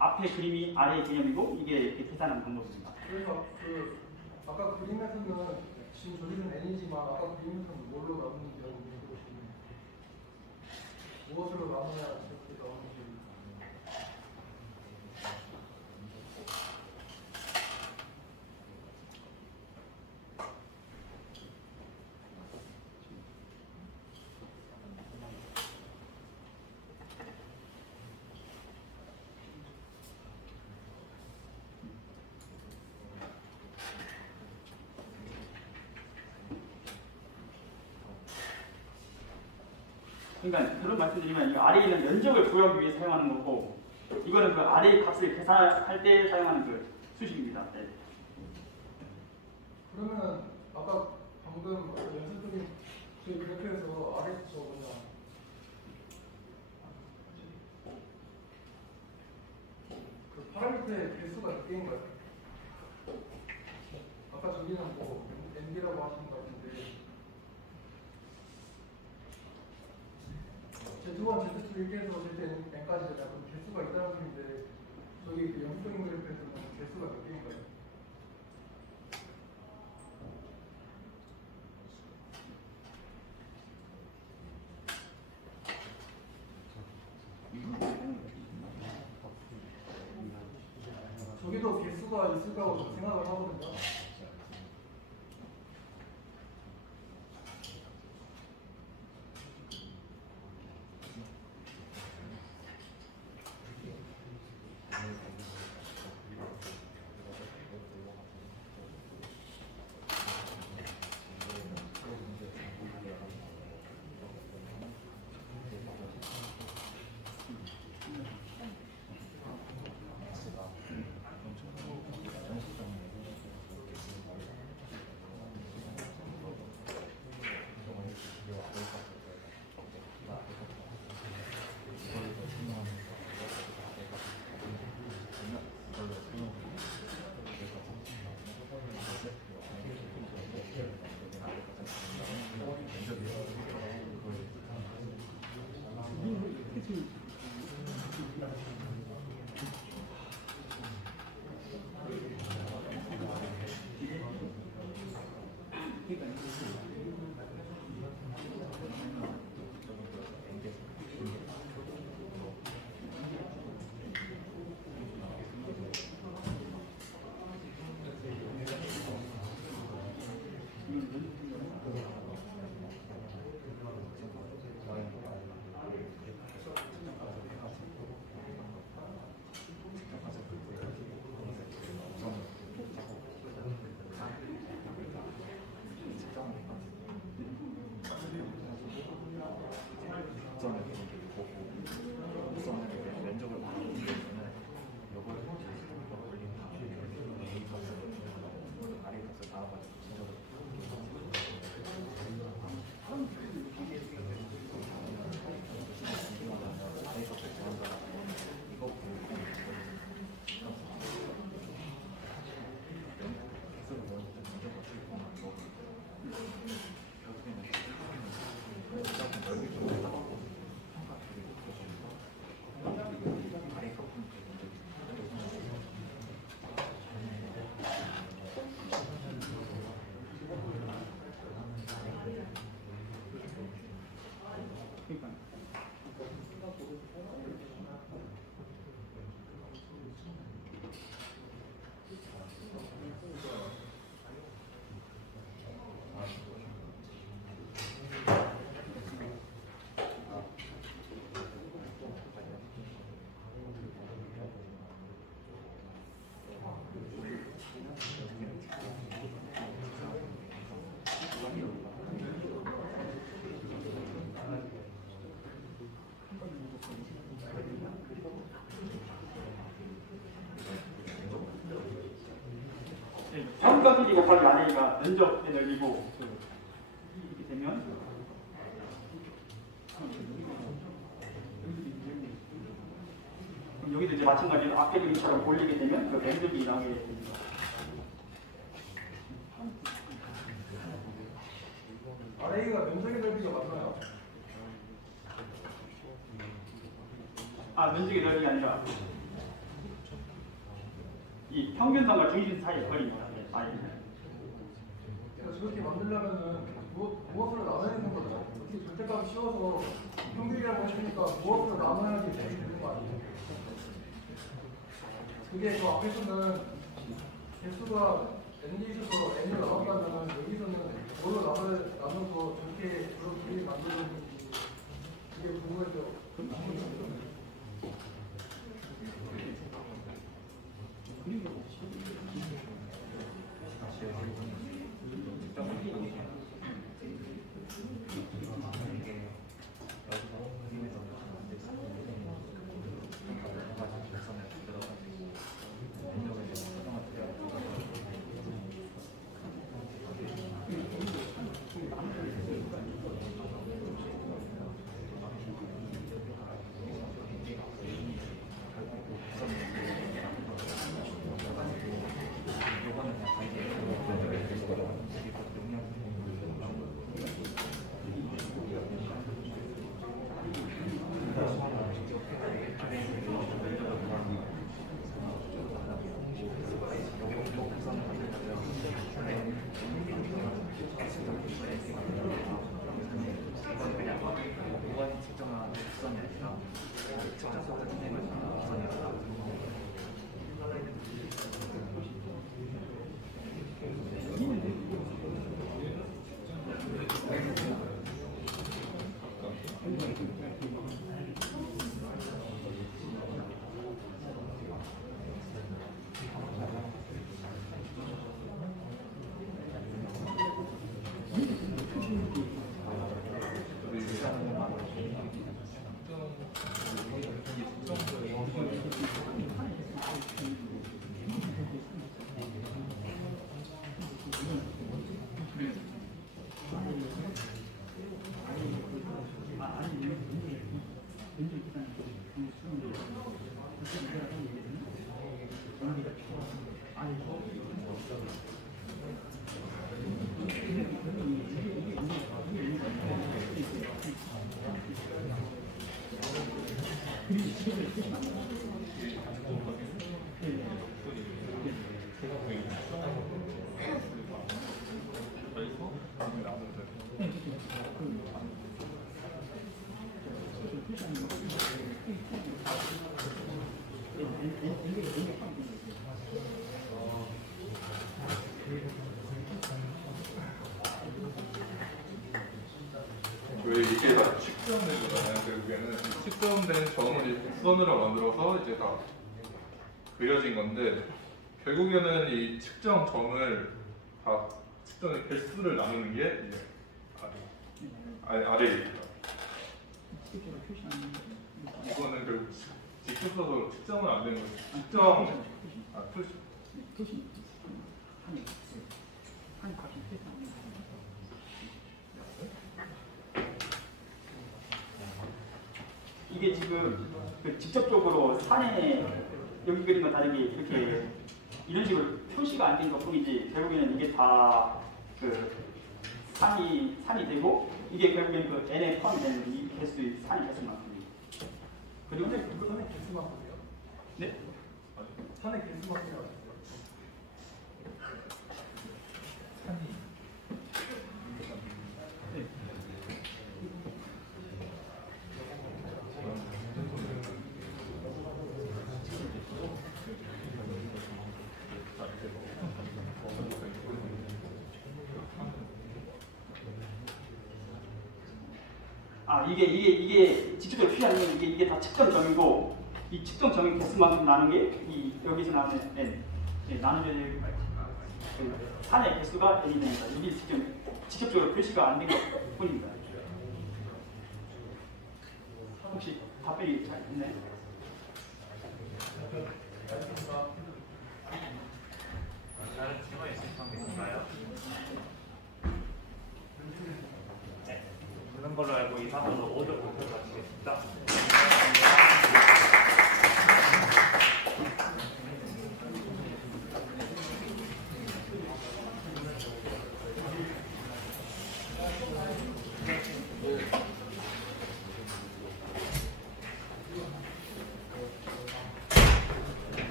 앞에 그림이 아래의 개념이고 이게 이렇게 계산하는 방법입니다. 그래서 아까 그림에서는 지금 저기는 n이지만 아까 그림에서는 뭘로 나누는지 알고 계시나요? 무엇으로 나눠야 이렇게 나오는지. 그러니까 그런 말씀드리면 이 아래에 있는 면적을 구하기 위해 사용하는 거고 이거는 그 아래의 값을 계산할 때 사용하는 그 수식입니다. 네. 그러면 아까 방금 연습적인 저희 그래프에서 아래 저 뭐냐 그 파라미터의 개수가 몇 개인가요? 아까 저기는 뭐 n이라고 하시는 것 같은데 Z1, Z2 이렇게 해서 Z-n까지 그럼 개수가 있다는 소리인데 저기 그 연습적인 그래프에서는 개수가 몇 개인가요? 저기도 개수가 있을 거라고 생각을 하거든요. 평가 길이 곱하기 아래가 면적의 넓이고 이렇게 되면 여기도 이제 마찬가지로 앞에 그림처럼 올리게 되면 그 밴드이 나오게 됩니다. RA가 면적의 넓이가 맞나요? 아, 면적의 넓이가 아니라 이 평균선과 중심 사이의 거리입니다. 그러니까 저렇게 만들려면은 무엇으로 나눠야 되는 거죠? 어떻게 절대값이 씌워서 평균이라고 하시니까 무엇으로 나눠야지 되는 거 아니에요? 그게 저 앞에서는 개수가 n이 있어서 n을 나눴다면 여기서는 뭐로 나눠서 저렇게 그런 그림을 만들었는지 그게 궁금해서. 이게 다 측정된 거잖아요. 결국에는 측정된 점을 이렇게 선으로 만들어서 이제 다 그려진 건데 결국에는 이 측정 점을 다 측정의 개수를 나누는 게 이제 RA입니다. 이거는 결국 직접 써서 측정은 안 되는 거죠. 측정 표시. 이게 지금 그 직접적으로 산에 여기 그림과 다르게 이렇게 이런 식으로 표시가 안 된 것뿐이지 결국에는 이게 다 그 산이 되고 이게 결국에는 그 n에 포함이 되는 이 개수의 산이 개수만큼입니다. 그리고 산의 개수만큼이요? 네? 산의 개수만큼이요? 이게 직접적으로 표시하는 건 이게 다 측정점이고 이 측정점의 개수만큼 나눈 게 이 여기서 나오는 n 나눠줘야 될 산의 개수가 n이 됩니다. 이게 직접적으로 표시가 안 된 것뿐입니다. 혹시 답변이 잘 됐나요? 다른 질문 있으신가요? 네. 그런 걸로 알고 이상으로 5점 목표를 마치겠습니다.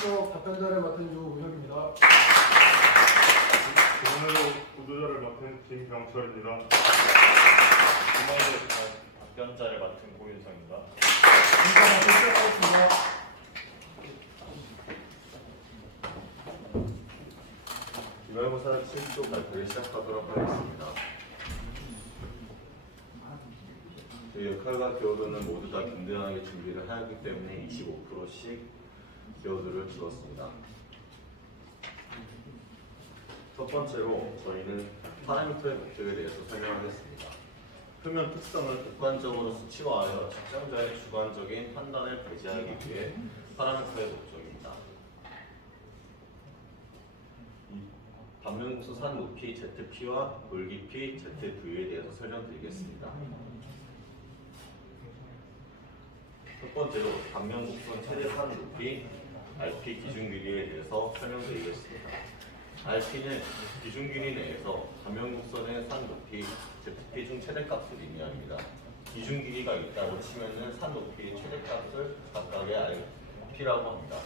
쪽 답변자를 맡은 유우혁입니다. 오늘로 구조자를 맡은 김병철입니다. 이번에 답변자를 맡은 고윤성입니다. 인사 시작하겠습니다. 기말고사 7조 발표를 시작하도록 하겠습니다. 저희 역할과 기여도는 모두 다 든든하게 준비를 하였기 때문에 25%씩 기여도를 주었습니다. 첫 번째로 저희는 파라미터의 목적에 대해서 설명하겠습니다. 표면 특성을 객관적으로 수치화하여 측정자의 주관적인 판단을 배제하기 위해 파라미터의 목적입니다. 반면국수 산 높이 ZP와 돌 깊이 ZV에 대해서 설명드리겠습니다. 첫 번째로 반면곡선 최대 산 높이 RP 기준 길이에 대해서 설명드리겠습니다. RP는 기준 길이 내에서 반면곡선의 산 높이 ZP 중 최대값을 의미합니다. 기준 길이가 있다고 치면은 산 높이의 최대값을 각각의 RP라고 합니다.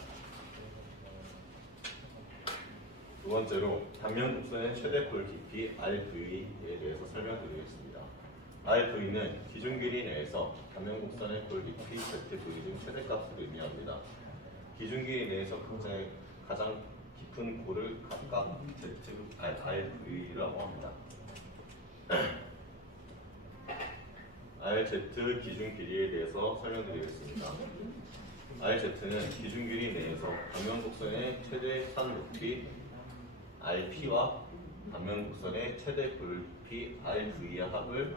두 번째로 단면곡선의 최대 골 깊이 RV에 대해서 설명드리겠습니다. RV는 기준 길이 내에서 단면곡선의 골 깊이 ZV 중 최대값을 의미합니다. 기준 길이 내에서 가장 깊은 골을 각각 RV라고 합니다. RZ 기준 길이에 대해서 설명드리겠습니다. RZ는 기준 길이 내에서 단면곡선의 최대 산 높이 RP와 단면곡선의 최대 골피 RV의 합을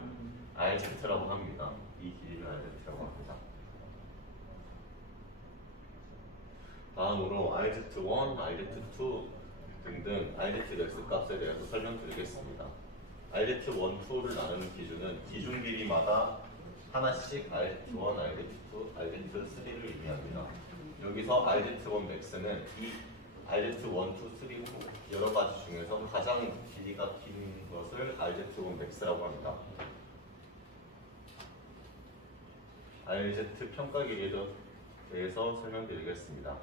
RZ라고 합니다. 이 길이를 RZ라고 합니다. 다음으로 RZ1, RZ2 등등 RZX 값에 대해서 설명드리겠습니다. RZ1, 2를 나누는 기준은 기준 길이마다 하나씩 RZ1, RZ2, RZ3를 의미합니다. 여기서 RZ1 max는 이 RZ1, 2, 3, 4 여러 가지 중에서 가장 길이가 긴 것을 RZ1 max라고 합니다. RZ 평가 길이에 대해서 설명드리겠습니다.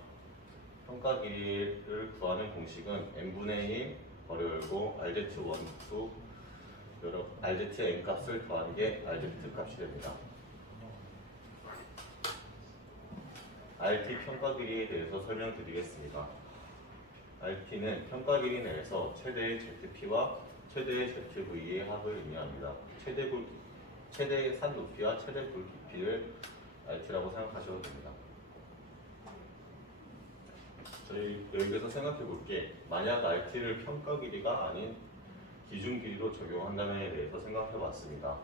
평가 길이를 구하는 공식은 n분의 1 괄호 열고 RZ1, 2 RZ의 n값을 더한 게 RZ 값이 됩니다. RT 평가 길이에 대해서 설명드리겠습니다. RT는 평가 길이 내에서 최대의 ZP와 최대의 ZV의 합을 의미합니다. 최대의 산 높이와 최대 골 깊이를 RT라고 생각하셔도 됩니다. 저희 여기서 생각해 볼게 만약 RT를 평가 길이가 아닌 기준 길이로 적용한다면에 대해서 생각해 봤습니다.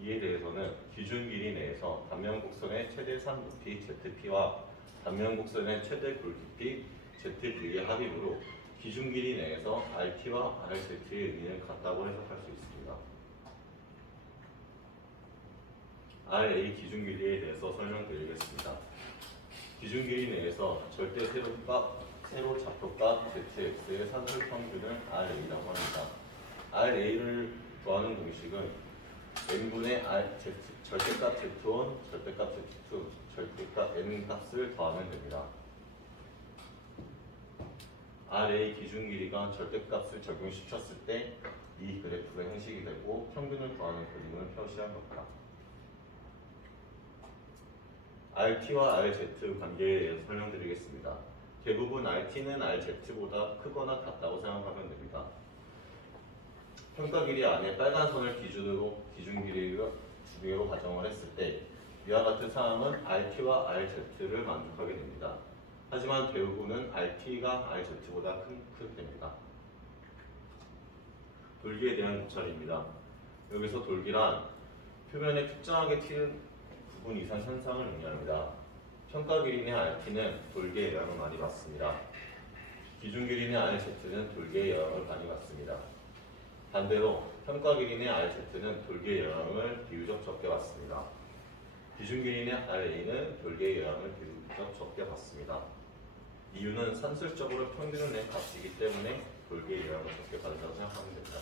이에 대해서는 기준 길이 내에서 단면곡선의 최대 산 높이 ZP와 단면곡선의 최대 골 깊이 ZV의 합이므로 기준 길이 내에서 RT와 RZ의 의미는 같다고 해석할 수 있습니다. RA 기준 길이에 대해서 설명드리겠습니다. 기준 길이 내에서 절대 세로 좌표값 ZX의 산술 평균을 RA라고 합니다. RA를 구하는 공식은 n분의 절대값 Z1, 절대값 Z2, 절대값 n 값을 더하면 됩니다. RA 기준 길이가 절대값을 적용시켰을 때 이 그래프가 형식이 되고 평균을 구하는 그림을 표시한 겁니다. RT와 RZ 관계에 대해서 설명드리겠습니다. 대부분 RT는 RZ보다 크거나 같다고 생각하면 됩니다. 평가 길이 안에 빨간 선을 기준으로 기준 길이를 두 개로 가정을 했을 때 이와 같은 상황은 RT와 RZ를 만족하게 됩니다. 하지만 대부분은 RT가 RZ보다 크게 됩니다. 돌기에 대한 도찰입니다. 여기서 돌기란 표면에 특정하게 튀는 부분 이상 현상을 의미합니다. 평가 길이 내 RT는 돌기의 영향을 많이 받습니다. 기준 길이 내 RZ는 돌기의 영향을 많이 받습니다. 반대로 평가 길이 내 RZ는 돌기의 영향을 비교적 적게 받습니다. 기준 길이 내 RA는 돌기의 영향을 비교적 적게 받습니다. 이유는 산술적으로 평균을 낸 값이기 때문에 돌기의 영향을 적게 받는다고 생각하면 됩니다.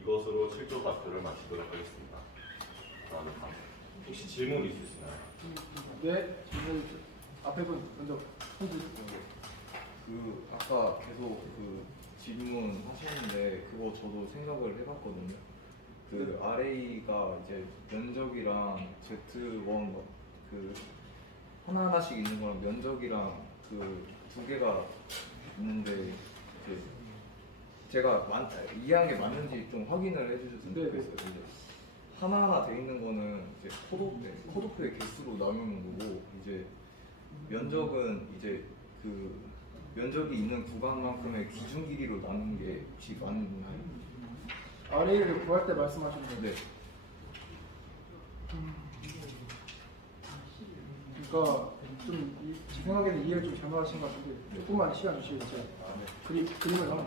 이것으로 7조 발표를 마치도록 하겠습니다. 감사합니다. 혹시 질문 있으시나요? 네, 질문 앞에 분 먼저 그 아까 계속 그 질문 하시는데 그거 저도 생각을 해봤거든요. 그 RA가 이제 면적이랑 Z1 그 하나하나씩 있는 거랑 면적이랑 그 두 개가 있는데 이제 제가 이해한 게 맞는지 좀 확인을 해주셨으면 좋겠어요. 이제 하나하나 돼 있는 거는 이제 컷오프의 개수로 나누는 거고 이제 면적은 이제 그 면적이 있는 구간만큼의 기준 길이로 나누는 게 혹시 맞나요? RA를 구할 때 말씀하신 거. 네. 그러니까 좀 제 생각에는 이해를 좀 잘못하신 것 같은데 조금만 시간 주시고 제가 그림을 하나.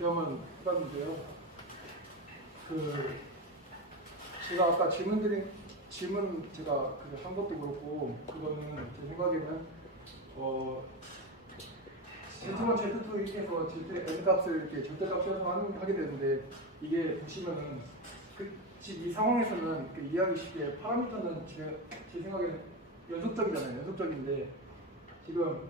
그러면 부담인데요. 제가 아까 질문 제가 한 것도 그렇고 그거는 제 생각에는 Z1, Z2 이렇게 해서 n 값을 이렇게 절대값으로 하게 되는데 이게 보시면은 이 상황에서는 이해하기 쉽게 파라미터는 제 생각에는 연속적이잖아요. 연속적인데 지금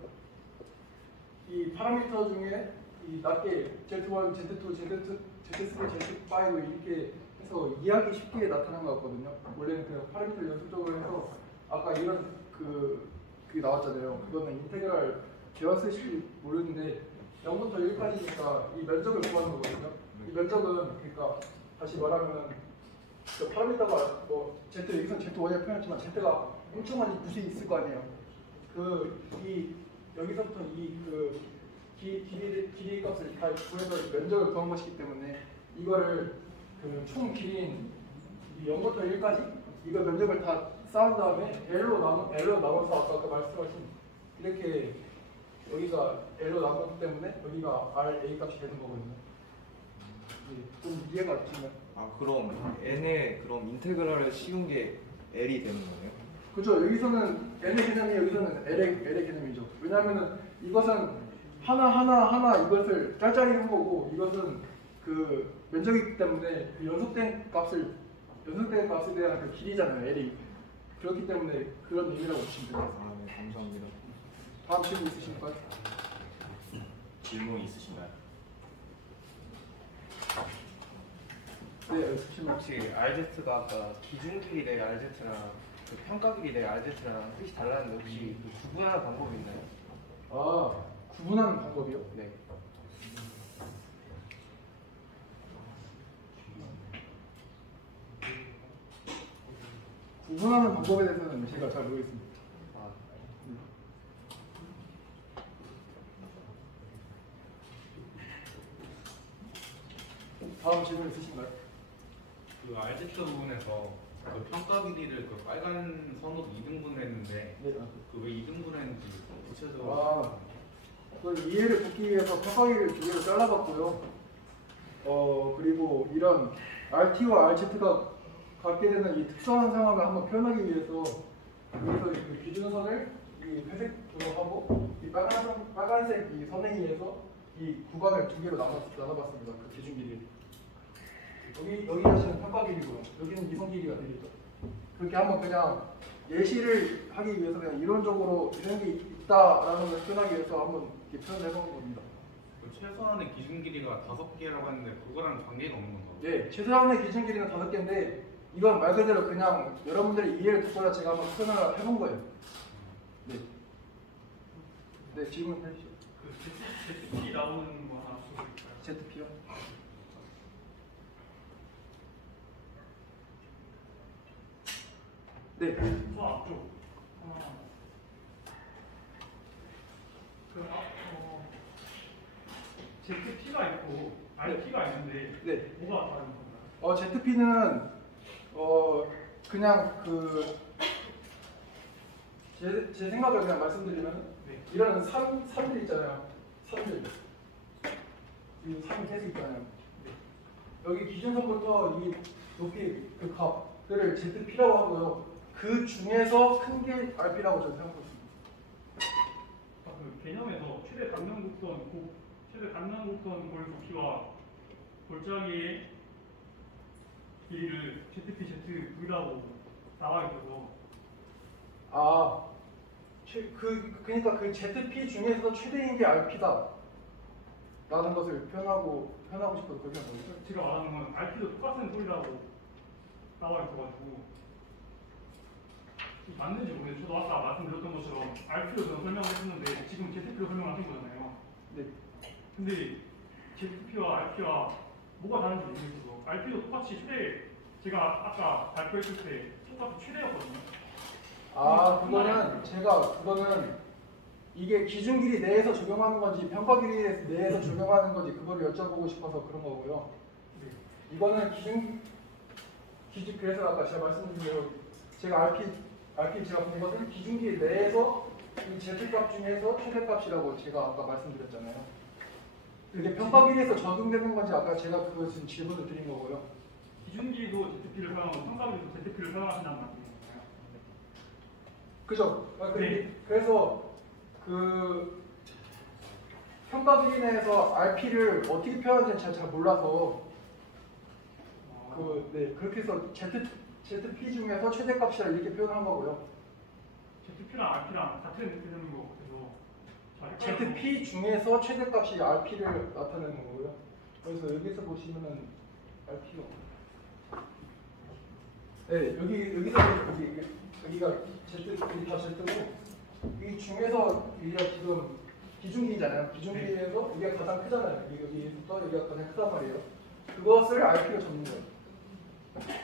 이 파라미터 중에 이 낮게 Z1, Z2, Z3, Z5 이렇게 해서 이해하기 쉽게 나타난 것 같거든요. 원래는 그냥 파라미터를 연속적으로 해서 아까 이런 그게 나왔잖아요. 그거는 인테그랄 배웠을지 모르는데 0부터 1까지니까 이 면적을 구하는 거거든요. 이 면적은 그러니까 다시 말하면 그 파라미터가 뭐 Z 여기서 Z1에 표현했지만 Z가 엄청 많이 붓이 있을 거 아니에요. 여기서부터 길이 값을 다 구해서 면적을 구한 것이기 때문에 이거를 총 길이인 0부터 1까지 이거 면적을 다 쌓은 다음에 L로 나눠서 아까 말씀하신 이렇게 여기가 L로 나눴기 때문에 여기가 RA 값이 되는 거거든요. 좀 이해가 되시나요? 그럼 n의 그럼 인테그랄을 씌운 게 L이 되는 거네요? 그렇죠. 여기서는 n의 개념이 여기서는 L의 개념이죠. 왜냐하면은 이것은 하나 이것을 짤짤이 한 거고 이것은 면적이기 때문에 연속된 값에 대한 길이잖아요. L이. 그렇기 때문에 그런 의미라고 보시면 됩니다. 네, 감사합니다. 다음 질문 있으십니까? 질문 있으신가요? 네, 혹시 RZ가 아까 기준 길이 내 RZ랑 평가 길이 내 RZ랑 뜻이 달랐는데 혹시 구분하는 방법이 있나요? 구분하는 방법이요? 네. 구분하는 방법에 대해서는 제가 잘 모르겠습니다. 다음 질문 있으신가요? 그 RZ 부분에서 그 평가 길이를 그 빨간 선으로 2등분을 했는데 그 왜 2등분을 했는지 구체적으로 그 이해를 돕기 위해서 평가기를 두 개로 잘라봤고요. 그리고 이런 RT와 RZ가 갖게 되는 이 특수한 상황을 한번 표현하기 위해서 여기서 이 기준선을 이 회색으로 하고 이 빨간색 이 선에 의해서 이 구간을 두 개로 나눠봤습니다. 그 기준 길이. 여기 다시는 평가 길이고요. 여기는 이선 길이가 되겠죠. 그렇게 한번 그냥 예시를 하기 위해서 그냥 이론적으로 이런 게 있다라는 걸 표현하기 위해서 한번 이렇게 표현을 해본 겁니다. 그 최소한의 기준 길이가 5개라고 했는데 그거랑 관계가 없는 건가요? 네, 최소한의 기준 길이는 5개인데 이건 말 그대로 그냥 여러분들의 이해를 듣고자 제가 한번 표현을 해본 거예요. 네. 네, 질문 해주시죠. 그 ZP 나오는 거 하나 주실까요? ZP요? 네. 저 앞쪽. ZP가 있고 RP가 있는데 네. 뭐가 다른 건가요? ZP는 그냥 제 생각을 그냥 말씀드리면 이런 3들 있잖아요. 3들. 이 3이 계속 있잖아요. 여기 기준선부터 이 높이 그 값들을 ZP라고 하고요. 그 중에서 큰 게 RP라고 저는 생각하고 있습니다. 그 개념에서 최대 단면곡선 골 높이와 골짜기의 길이를 ZPZV라고 나와 있어서 그러니까 그 ZP 중에서 최대인 게 RP다 라는 것을 표현하고 싶어서 그렇게 한 거죠. 제가 말하는 건 RP도 똑같은 소리라고 나와 있어가지고 맞는지 모르겠어요. 저도 아까 말씀드렸던 것처럼 RP로 저는 설명을 했었는데 지금 ZP로 설명을 하신 거잖아요. 네. 근데 ZP와 RP와 뭐가 다른지 모르겠어서 RP도 똑같이 최대 제가 아까 발표했을 때 똑같이 최대였거든요. 그거는 이게 기준 길이 내에서 적용하는 건지 평가 길이 내에서 적용하는 건지 그거를 여쭤보고 싶어서 그런 거고요. 이거는 그래서 아까 제가 말씀드린 대로 제가 RP 제가 본 것은 기준 길이 내에서 이 Z값 중에서 최대값이라고 제가 아까 말씀드렸잖아요. 이게 평가 길이에서 적용되는 건지 아까 제가 그거 지금 질문을 드린 거고요. 기준 길이도 ZP를 사용하고 평가 길이도 ZP를 사용하신단 말이에요. 그죠? 그래서 그 평가 길이 내에서 RP를 어떻게 표현하는지 잘 몰라서 그렇게 해서 ZP 중에서 최대값이라 이렇게 표현한 거고요. ZP랑 RP랑 같은 개념인 것 같아서 ZP 중에서 최대값이 RP를 나타내는 거고요. 그래서 여기서 보시면은 RP가 여기가 Z 다 Z고 이 중에서 여기가 지금 기준기잖아요. 기준기에서 이게 가장 크잖아요. 여기부터 여기가 가장 크단 말이에요. 그것을 RP로 적는 거예요.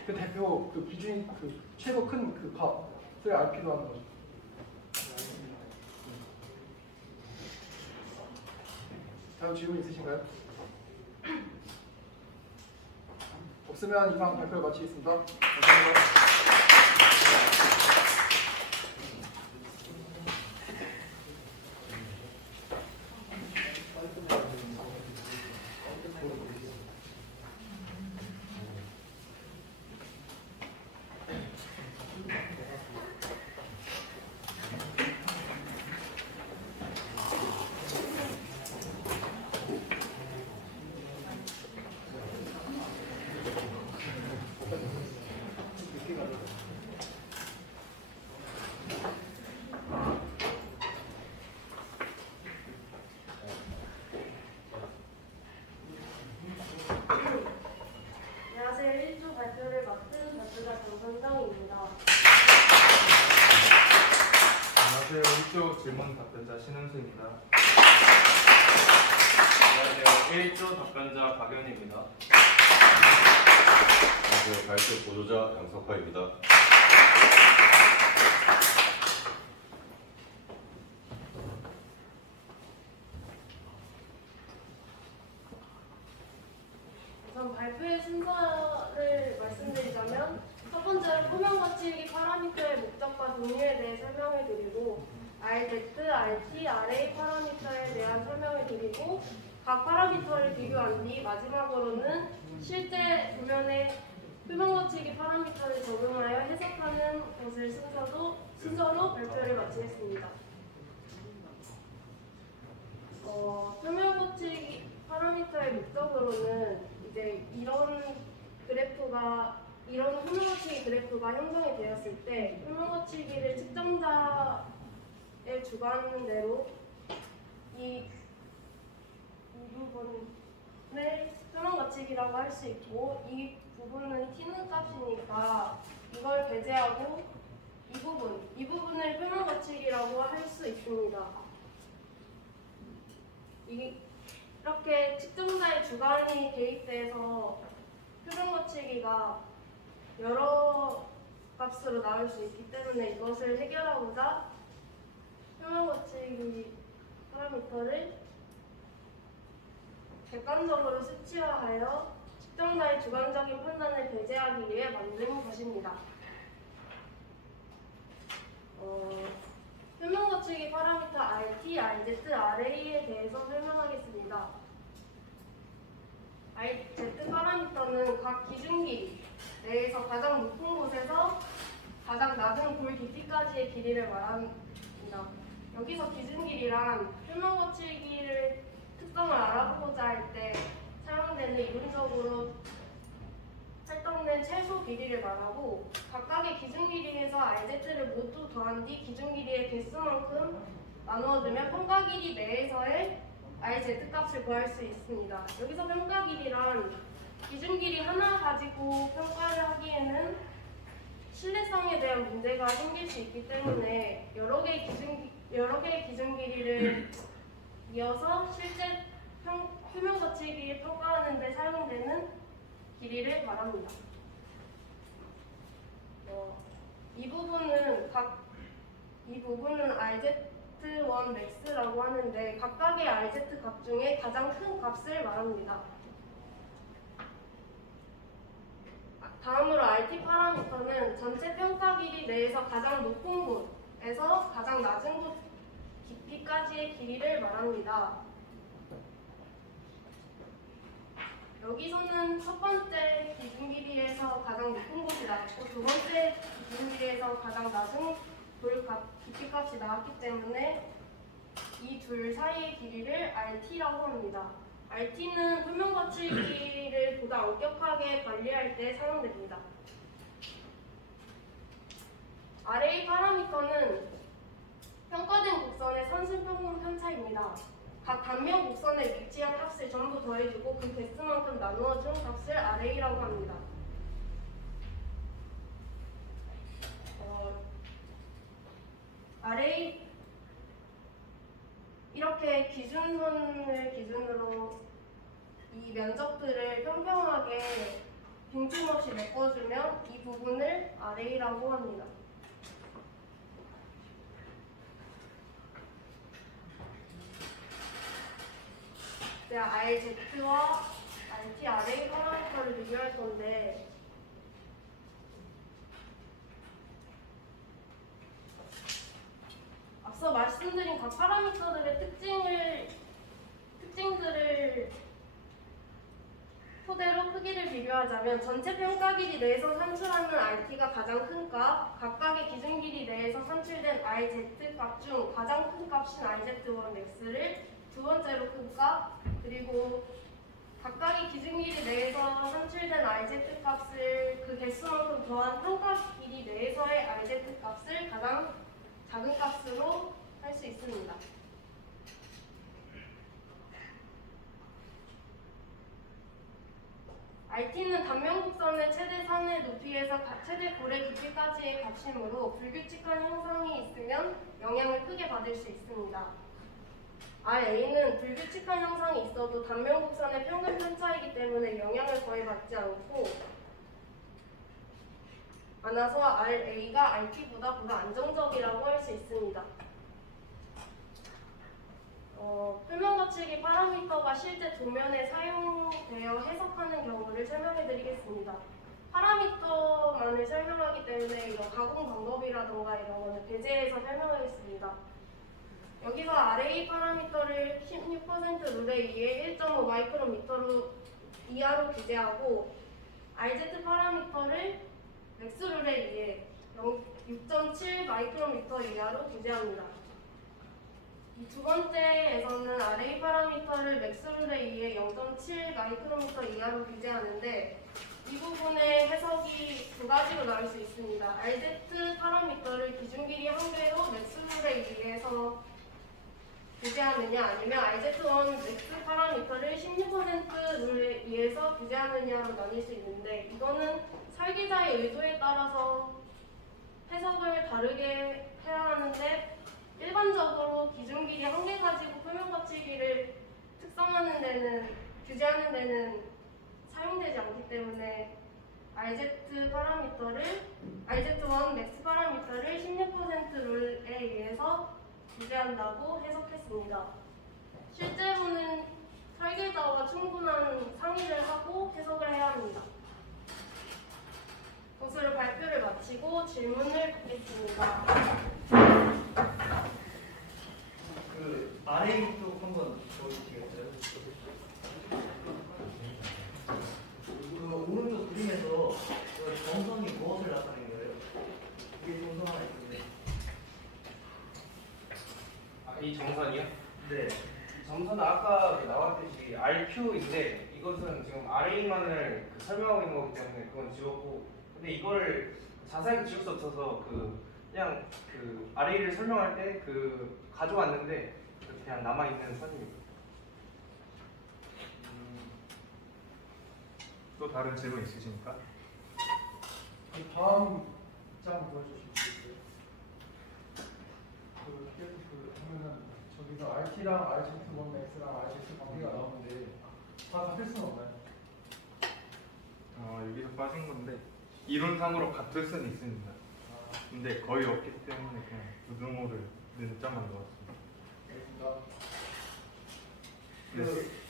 그 대표 그 기준 그 최고 큰 그 값을 RP로 하는 거죠. 다음 질문 있으신가요? 없으면 이상 발표를 마치겠습니다. 감사합니다. 안녕하세요. 1조 질문 답변자 신은수입니다. 안녕하세요. 1조 답변자 박연입니다. 안녕하세요. 발표 보조자 양석화입니다. 우선 발표의 순서를 말씀드리자면 첫 번째로 표면 거치기 파라미터의 목적과 종류에 대해 설명을 드리고 RZ, RT, RA 파라미터에 대한 설명을 드리고 각 파라미터를 비교한 뒤 마지막으로는 실제 도면에 표면 거치기 파라미터를 적용하여 해석하는 것을 순서로 발표를 마치겠습니다. 표면 거치기 파라미터의 목적으로는 이제 이런 표면 거치기 그래프가 형성이 되었을 때 표면 거치기를 측정자의 주관대로 이 부분을 표면 거치기라고 할 수 있고 이 부분은 t는 값이니까 이걸 배제하고 이 부분을 표면 거치기라고 할 수 있습니다. 이렇게 측정자의 주관이 개입돼서 표면 거치기가 여러 값으로 나올 수 있기 때문에 이것을 해결하고자 표면 거치기 파라미터를 객관적으로 수치화하여 측정자의 주관적인 판단을 배제하기 위해 만든 것입니다. 표면 거치기 파라미터 RT, RZ, RA에 대해서 설명하겠습니다. RZ 파라미터는 각 기준 길이 내에서 가장 높은 곳에서 가장 낮은 골 깊이까지의 길이를 말합니다. 여기서 기준 길이란 표면 거치기를 특성을 알아보고자 할 때 사용되는 이론적으로 설정된 최소 길이를 말하고 각각의 기준 길이에서 RZ를 모두 더한 뒤 기준 길이의 개수만큼 나누어주면 평가 길이 내에서의 RZ 값을 구할 수 있습니다. 여기서 평가 길이란 기준 길이 하나 가지고 평가를 하기에는 신뢰성에 대한 문제가 생길 수 있기 때문에 여러 개의 기준 길이를 이어서 실제 표면 거치기를 평가하는 데 사용되는 길이를 말합니다. 이 부분은 RZ1 max라고 하는데 각각의 RZ 값 중에 가장 큰 값을 말합니다. 다음으로 RT 파라미터는 전체 평가 길이 내에서 가장 높은 곳에서 가장 낮은 곳 깊이까지의 길이를 말합니다. 여기서는 첫 번째 기준 길이에서 가장 높은 곳이 나왔고 두 번째 기준 길이에서 가장 낮은 돌 깊이 값이 나왔기 때문에 이 둘 사이의 길이를 RT라고 합니다. RT는 표면 거치기를 보다 엄격하게 관리할 때 사용됩니다. RA 파라미터는 평가된 곡선의 선순평균 편차입니다. 각 단면 곡선에 위치한 값을 전부 더해주고 그 개수만큼 나누어준 값을 RA라고 합니다. RA 이렇게 기준선을 기준으로 이 면적들을 평평하게 빈틈없이 메꿔주면 이 부분을 RA라고 합니다. 제가 RZ와 RT, RA 파라미터를 비교할 건데 앞서 말씀드린 각 파라미터들의 특징들을 토대로 크기를 비교하자면 전체 평가 길이 내에서 산출하는 RT가 가장 큰 값, 각각의 기준 길이 내에서 산출된 RZ 값 중 가장 큰 값인 RZ1 max를 두 번째로 큰 값, 그리고 각각의 기준 길이 내에서 산출된 RZ 값을 그 개수만큼 더한 평가 길이 내에서의 RZ 값을 가장 작은 값으로 할 수 있습니다. RT는 단면 곡선의 최대 산의 높이에서 최대 골의 깊이까지의 값이므로 불규칙한 형상이 있으면 영향을 크게 받을 수 있습니다. RA는 불규칙한 형상이 있어도 단면 곡선의 평균 편차이기 때문에 영향을 거의 받지 않아서 RA가 RT보다 보다 안정적이라고 할 수 있습니다. 표면 거치기 거치기 파라미터가 실제 도면에 사용되어 해석하는 경우를 설명해 드리겠습니다. 파라미터만을 설명하기 때문에 이런 가공 방법이라던가 이런 거는 배제해서 설명하겠습니다. 여기서 RA 파라미터를 16% 룰에 의해 1.5 마이크로미터 이하로 규제하고 RZ 파라미터를 맥스 룰에 의해 6.7 마이크로미터 이하로 규제합니다. 이 두 번째에서는 RA 파라미터를 맥스 룰에 의해 0.7 마이크로미터 이하로 규제하는데 이 부분의 해석이 두 가지로 나올 수 있습니다. RZ 파라미터를 기준 길이 한 개로 맥스 룰에 의해서 규제하느냐 아니면 RZ1 맥스 파라미터를 16% 룰에 의해서 규제하느냐로 나뉠 수 있는데 이거는 설계자의 의도에 따라서 해석을 다르게 해야 하는데 일반적으로 기준 길이 한 개 가지고 표면 거치기를 특성하는 데는 규제하는 데는 사용되지 않기 때문에 RZ 파라미터를 RZ1 맥스 파라미터를 16% 룰에 의해서 규제한다고 해석했습니다. 실제로는 설계자와 충분한 상의를 하고 해석을 해야 합니다. 이것으로 발표를 마치고 질문을 받겠습니다. 그 RA 쪽 한번 보여주시겠어요? 그 오른쪽 그림에서 그 점선이 무엇을 나타낸 거예요? 이게 점선 하나 있는데. 이 점선이요? 네. 이 점선은 아까 나왔듯이 RQ인데 이것은 지금 RA만을 설명하고 있는 거기 때문에 그건 지웠고, 근데 이걸 자세하게 지울 수 없어서 그냥 그 RA를 설명할 때 가져왔는데 그냥 남아 있는 선입니다. 또 다른 질문 있으십니까? 다음 장 보여주시겠어요? 하면은 저기서 RT랑 RZ1 X랑 RZ 관계가 나오는데 다 같을 수는 없나요? 여기서 빠진 건데 이론상으로 같을 수는 있습니다. 근데 거의 없기 때문에 그냥 부등호를 는자만 넣었습니다. 그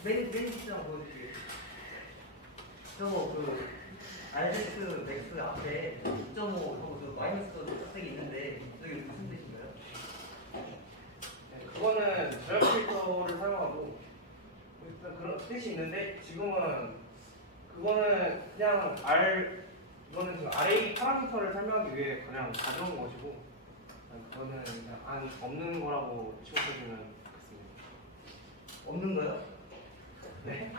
맨 밑장 보여주시겠어요? 저거 RZ 맥스 앞에 2.5하고 그 마이너스 짝색이 있는데 여기 무슨 뜻인가요? 그거는 저열 필터를 사용하고 일단 그런 뜻이 있는데 지금은 그거는 그냥 이거는 지금 RA 파라미터를 설명하기 위해 그냥 가져온 것이고 그거는 그냥 없는 거라고 취급해주면 좋겠습니다. 없는 거요? 네.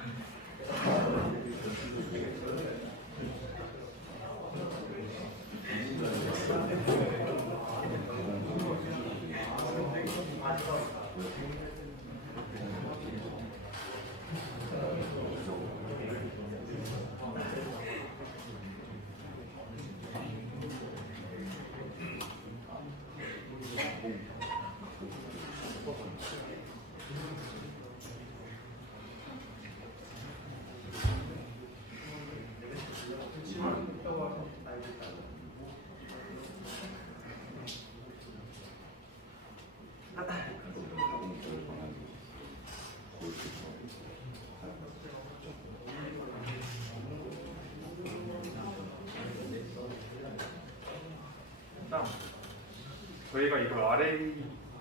저희가 이거 RA에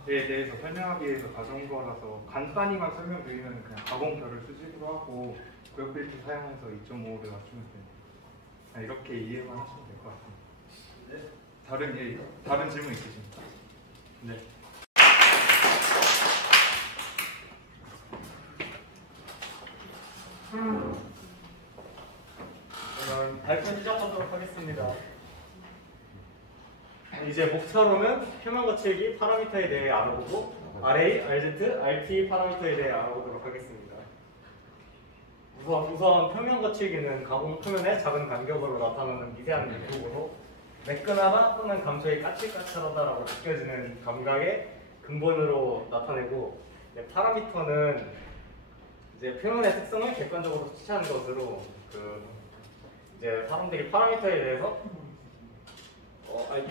대해서 설명하기 위해서 가져온 거라서 간단히만 설명드리면 그냥 가공표를 수직으로 하고 구역 필터 사용해서 2.5를 맞추면 됩니다. 이렇게 이해만 하시면 될 것 같습니다. 네? 다른 질문 있으십니까? 네. 그러면 발표 시작하도록 하겠습니다. 이제 목차로는 표면 거칠기 파라미터에 대해 알아보고 RA, RZ, RT 파라미터에 대해 알아보도록 하겠습니다. 우선 표면 거칠기는 가공 표면의 작은 간격으로 나타나는 미세한 밀도로 매끈하다 또는 감촉이 까칠까칠하다라고 느껴지는 감각의 근본으로 나타내고, 파라미터는 이제 표면의 특성을 객관적으로 수치하는 것으로 이제 사람들이 파라미터에 대해서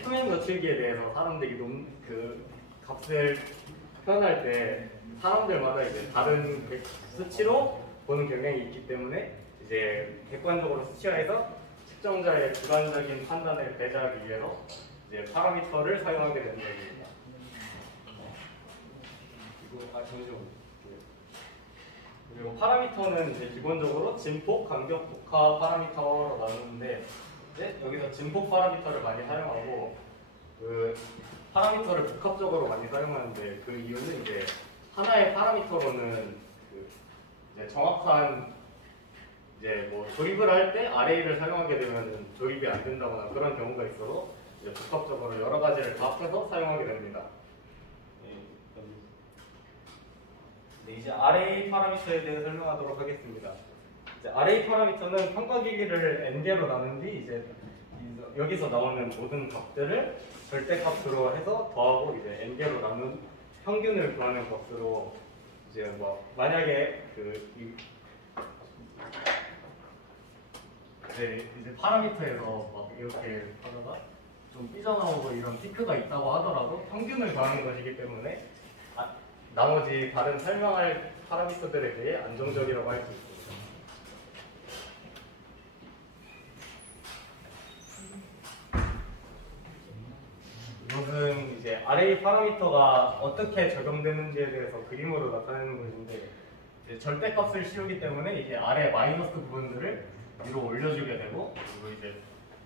표면 거칠기에 대해서 사람들이 값을 표현할 때 사람들마다 이제 다른 수치로 보는 경향이 있기 때문에 이제 객관적으로 수치화해서 측정자의 주관적인 판단을 배제하기 위해서 이제 파라미터를 사용하게 되는 겁니다. 그리고 파라미터는 이제 기본적으로 진폭, 간격, 복합 파라미터로 나누는데 이제 여기서 진폭 파라미터를 많이 사용하고 그 파라미터를 복합적으로 많이 사용하는데 그 이유는 이제 하나의 파라미터로는 그 이제 정확한 이제 뭐 조립을 할 때 RA를 사용하게 되면 조립이 안 된다거나 그런 경우가 있어서 이제 복합적으로 여러 가지를 다 합해서 사용하게 됩니다. 네, 이제 RA 파라미터에 대해 설명하도록 하겠습니다. 이제 RA 파라미터는 평가 기기를 n개로 나눈 뒤 이제 여기서 나오는 모든 값들을 절대값으로 해서 더하고 이제 n개로 나눈 평균을 구하는 것으로 이제 뭐 만약에 이제 파라미터에서 막 이렇게 하다가 좀 삐져나오고 이런 피크가 있다고 하더라도 평균을 구하는 것이기 때문에 나머지 다른 설명할 파라미터들에 대해 안정적이라고 할 수 있습니다. 이것은 이제 RA 파라미터가 어떻게 적용되는지에 대해서 그림으로 나타내는 것인데 이제 절대값을 씌우기 때문에 이제 아래 마이너스 부분들을 위로 올려주게 되고 그리고 이제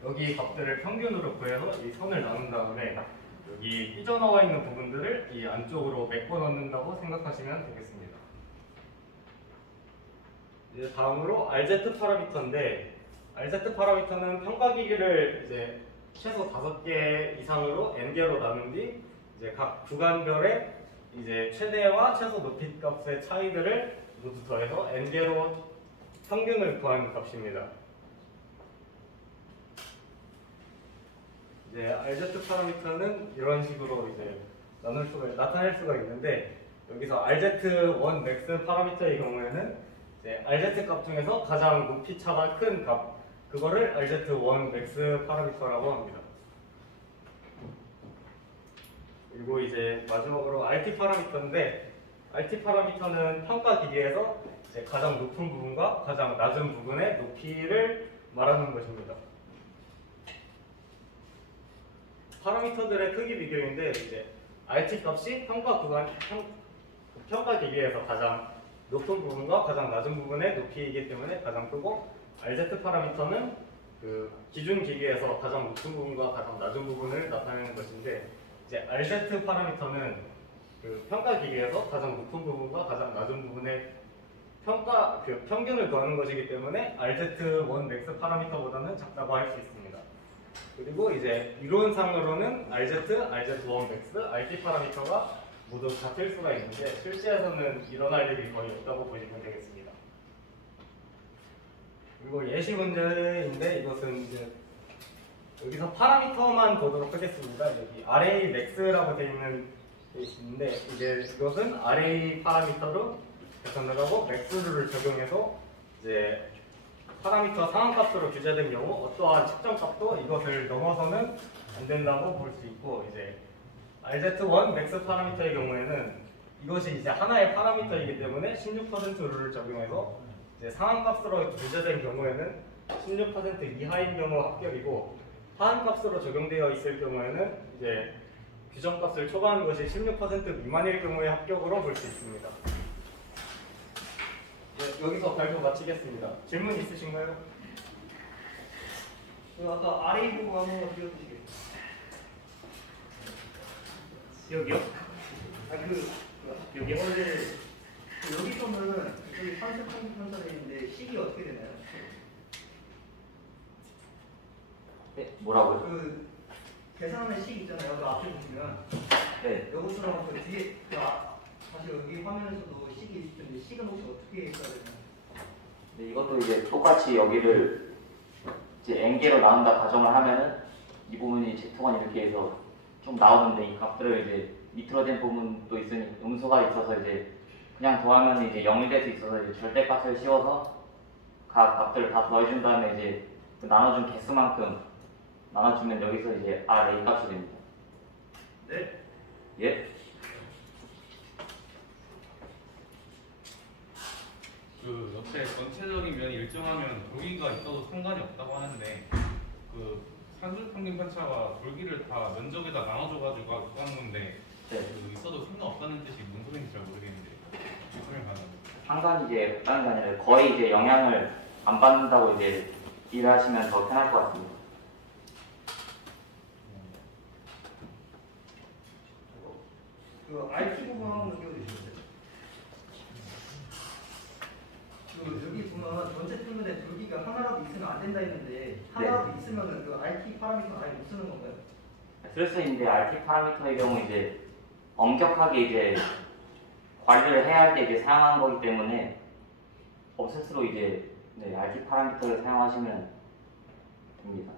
여기 값들을 평균으로 구해서 이 선을 나눈 다음에 여기 삐져나와 있는 부분들을 이 안쪽으로 메꿔 넣는다고 생각하시면 되겠습니다. 이제 다음으로 RZ 파라미터인데 RZ 파라미터는 평가 기기를 이제 최소 5개 이상으로 n개로 나눈 뒤 이제 각 구간별의 이제 최대와 최소 높이 값의 차이들을 모두 더해서 n개로 평균을 구하는 값입니다. 이제 RZ 파라미터는 이런 식으로 이제 나타낼 수가 있는데 여기서 RZ1 맥스 파라미터의 경우에는 이제 RZ 값 중에서 가장 높이 차가 큰 값 그거를 RZ1 맥스 파라미터라고 합니다. 그리고 이제 마지막으로 RT 파라미터인데 RT 파라미터는 평가 기계에서 이제 가장 높은 부분과 가장 낮은 부분의 높이를 말하는 것입니다. 파라미터들의 크기 비교인데 이제 RT 값이 평가 기계에서 가장 높은 부분과 가장 낮은 부분의 높이이기 때문에 가장 크고 RZ 파라미터는 그 기준 기계에서 가장 높은 부분과 가장 낮은 부분을 나타내는 것인데 이제 RZ 파라미터는 그 평가 기계에서 가장 높은 부분과 가장 낮은 부분의 평균을 구하는 것이기 때문에 RZ1 맥스 파라미터보다는 작다고 할 수 있습니다. 그리고 이제 이론상으로는 RZ, RZ1 맥스, RT 파라미터가 모두 같을 수가 있는데 실제에서는 일어날 일이 거의 없다고 보시면 되겠습니다. 그리고 예시 문제인데 이것은 이제 여기서 파라미터만 보도록 하겠습니다. 여기 RA max라고 되어 있는 게 있는데 이제 이것은 RA 파라미터로 계산을 하고 max룰을 적용해서 이제 파라미터 상한값으로 규제된 경우 어떠한 측정값도 이것을 넘어서는 안 된다고 볼 수 있고 이제 RZ1 맥스 파라미터의 경우에는 이것이 이제 하나의 파라미터이기 때문에 16% 룰을 적용해서 이제 상한값으로 규제된 경우에는 16% 이하인 경우 합격이고 하한값으로 적용되어 있을 경우에는 이제 규정값을 초과하는 것이 16% 미만일 경우의 합격으로 볼 수 있습니다. 네, 여기서 발표 마치겠습니다. 질문 있으신가요? 아까 RA 부분 한번 띄워주시겠어요? 여기요? 여기요? 여기서는 저기 판세 편차되어 있는데 식이 어떻게 되나요? 네, 뭐라고요? 그 계산하는 식 있잖아요. 그 앞에 보시면 네. 여기서랑 그 뒤에 다시 여기 화면에서도 식이 있을 텐데 식은 혹시 어떻게 써야 되나요? 네, 이것도 이제 똑같이 여기를 이제 n개로 나눈다 가정을 하면은 이 부분이 Z1 이렇게 해서 좀 나오는데 이 값들을 이제 밑으로 된 부분도 있으니 음수가 있어서 이제 그냥 더하면 이제 0이 될 수 있어서 이제 절대값을 씌워서 각 값들을 다 더해준 다음에 이제 그 나눠준 개수만큼 나눠주면 여기서 이제 RA 값이 됩니다. 네. 예? 전체적인 면이 일정하면 돌기가 있어도 상관이 없다고 하는데 그 산술 평균 편차가 돌기를 다 면적에다 나눠줘가지고 구한 건데 그 있어도 상관없다는 뜻이 무슨 소리인지 잘 모르겠는데 설명 가능합니다. 상관이 이제 없다는 게 아니라 거의 이제 영향을 안 받는다고 이제 일하시면 더 편할 것 같습니다. 그 RT 부분 한번 넘겨주시면 그 여기 보면 전체 표면에 돌기가 하나라도 있으면 안 된다 했는데 하나라도 있으면은 그 RT 파라미터는 아예 못 쓰는 건가요? 쓸 수 있는데 RT 파라미터의 경우 이제 엄격하게 이제 관리를 해야 할 때 이제 사용하는 거기 때문에 없앨수록 이제 RT 파라미터를 사용하시면 됩니다.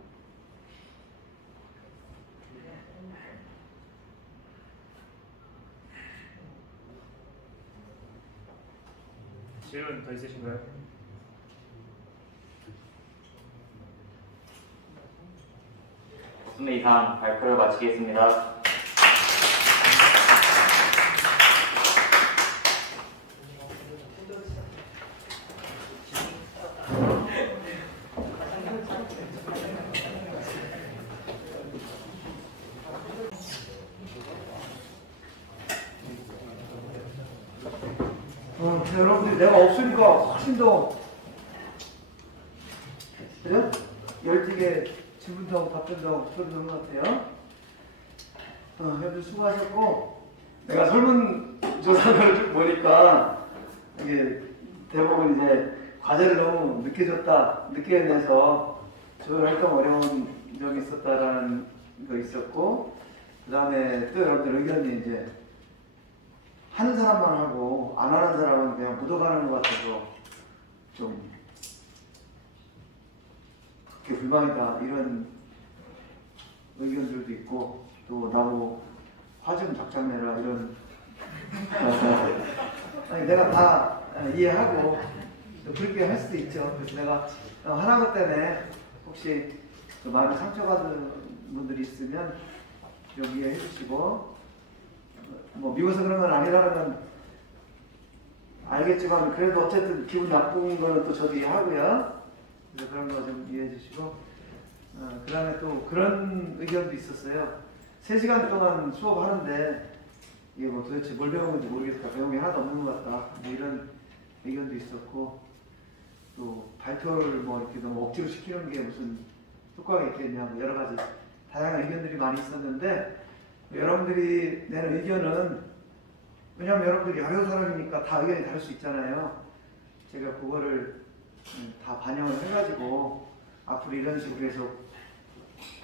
질문 더 있으신가요? 없으면 이상 발표를 마치겠습니다. 여러분들이 내가 없으니까 훨씬 더 그죠? 열띠게 질문도 하고 답변도 하고 들어주는 것 같아요. 여러분 수고하셨고 내가 설문조사를 쭉 보니까 이게 대부분 이제 과제를 너무 늦게 줬다, 늦게 내서 조율할 때 어려운 점이 있었다라는 거 있었고 그 다음에 또 여러분들 의견이 이제 하는 사람만 하고 안 하는 사람은 그냥 묻어가는 것 같아서 좀 그렇게 불만이다 이런 의견들도 있고 또 나보고 화 좀 작작 내라 이런 아니 내가 다 이해하고 그렇게 할 수도 있죠. 그래서 내가 하나것 때문에 혹시 마음에 상처받은 분들이 있으면 좀 이해해 주시고 뭐 미워서 그런 건 아니라는 건 알겠지만 그래도 어쨌든 기분 나쁜 거는 또 저도 이해하고요. 그래서 그런 거 좀 이해해 주시고 그 다음에 또 그런 의견도 있었어요. 3시간 동안 수업하는데 이게 뭐 도대체 뭘 배우는지 모르겠다. 배운 게 하나도 없는 것 같다. 뭐 이런 의견도 있었고 또 발표를 뭐 이렇게 너무 억지로 시키는 게 무슨 효과가 있겠냐 뭐 여러 가지 다양한 의견들이 많이 있었는데 여러분들이 내는 의견은 왜냐하면 여러분들이 여러 사람이니까 다 의견이 다를 수 있잖아요. 제가 그거를 다 반영을 해가지고 앞으로 이런 식으로 해서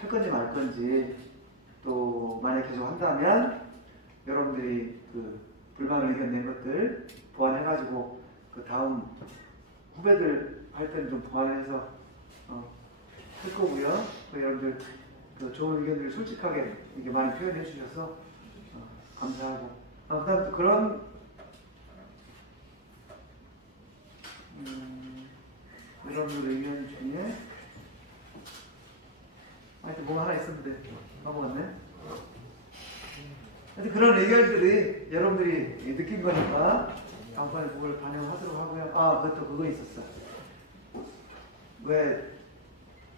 할 건지 말 건지 또 만약 계속 한다면 여러분들이 그 불만 의견 낸 것들 보완해가지고 그 다음 후배들 할 때는 좀 보완해서 할 거고요. 여러분들 그 좋은 의견들을 솔직하게 이렇게 많이 표현해 주셔서 감사하고 그다음 또 그런 여러분들 의견 중에 하여튼 뭐가 하나 있었는데 까먹었네. 하여튼 그런 의견들이 여러분들이 느낀 거니까 다음번에 그걸 반영하도록 하고요. 그것도 그거 있었어. 왜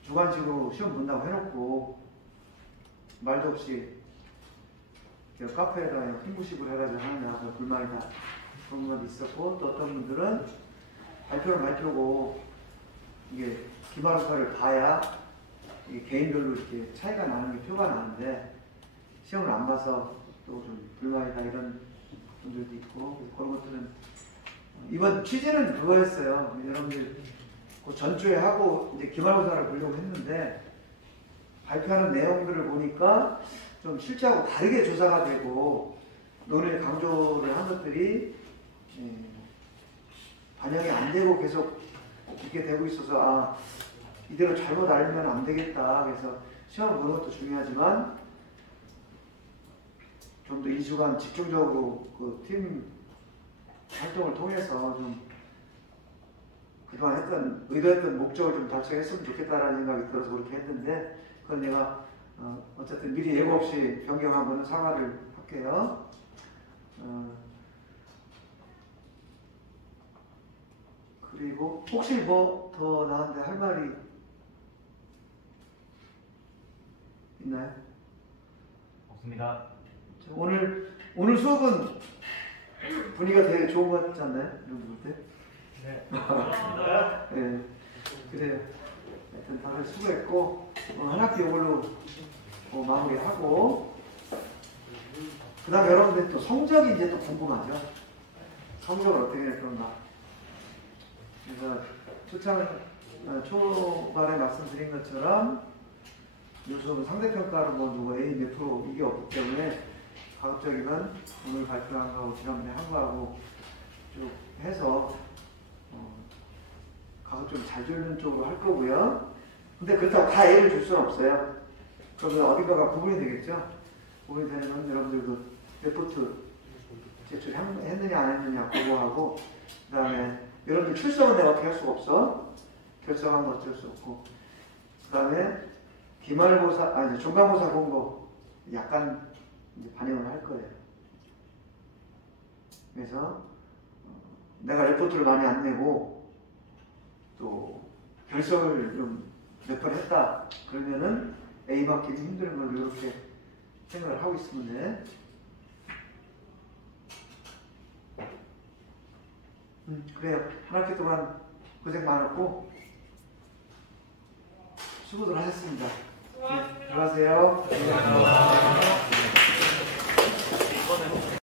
주관식으로 시험 본다고 해놓고 말도 없이 카페에다 홍보식으로 해가지고 하느냐 불만이다 그런 것도 있었고 또 어떤 분들은 발표를 발표고 이게 기말고사를 봐야 이게 개인별로 이렇게 차이가 나는 게 표가 나는데 시험을 안 봐서 또 좀 불만이다 이런 분들도 있고 그런 것들은 이번 취지는 그거였어요. 여러분들 그 전주에 하고 이제 기말고사를 보려고 했는데 발표하는 내용들을 보니까 좀 실제하고 다르게 조사가 되고 논의 강조를 한 것들이 반영이 안 되고 계속 이렇게 되고 있어서 이대로 잘못 알면 안 되겠다. 그래서 시험 보는 것도 중요하지만 좀 더 2주간 집중적으로 그 팀 활동을 통해서 좀 그동안 의도했던 목적을 좀 달성했으면 좋겠다라는 생각이 들어서 그렇게 했는데 그건 내가 어쨌든 미리 예고 없이 변경한 거는 사과를 할게요. 그리고 혹시 뭐 더 나한테 할 말이 있나요? 없습니다. 오늘 수업은 분위기가 되게 좋은 것 같지 않나요? 이런 볼 때? 네. 네. 그래요. 하여튼 다들 수고했고 한 학기 이걸로 마무리하고 그 다음에 여러분들 또 성적이 이제 또 궁금하죠. 성적을 어떻게 할 건가. 그래서 초반에 말씀드린 것처럼 요즘 상대평가로 뭐 누구 A 몇 프로 이게 없기 때문에 가급적이면 오늘 발표한 거하고 지난번에 한 거하고 쭉 해서 가급적 잘 주는 쪽으로 할 거고요. 근데 그렇다고 다 A를 줄 수는 없어요. 그러면 어딘가가 구분이 되겠죠. 구분이 되면 여러분들도 레포트 제출했느냐 안 했느냐 그거하고 그 다음에 여러분들 출석은 내가 어떻게 할 수가 없어. 결정한 거 어쩔 수 없고 그 다음에 기말고사, 중간고사 본 거 약간 이제 반영을 할 거예요. 그래서 내가 레포트를 많이 안 내고 또 결석을 좀 몇 번 했다 그러면은 A 맞기는 힘든 걸로 이렇게 생각을 하고 있으면 돼. 그래요. 한 학기 동안 고생 많았고 수고들 하셨습니다. 수고하셨습니다. 들어가세요.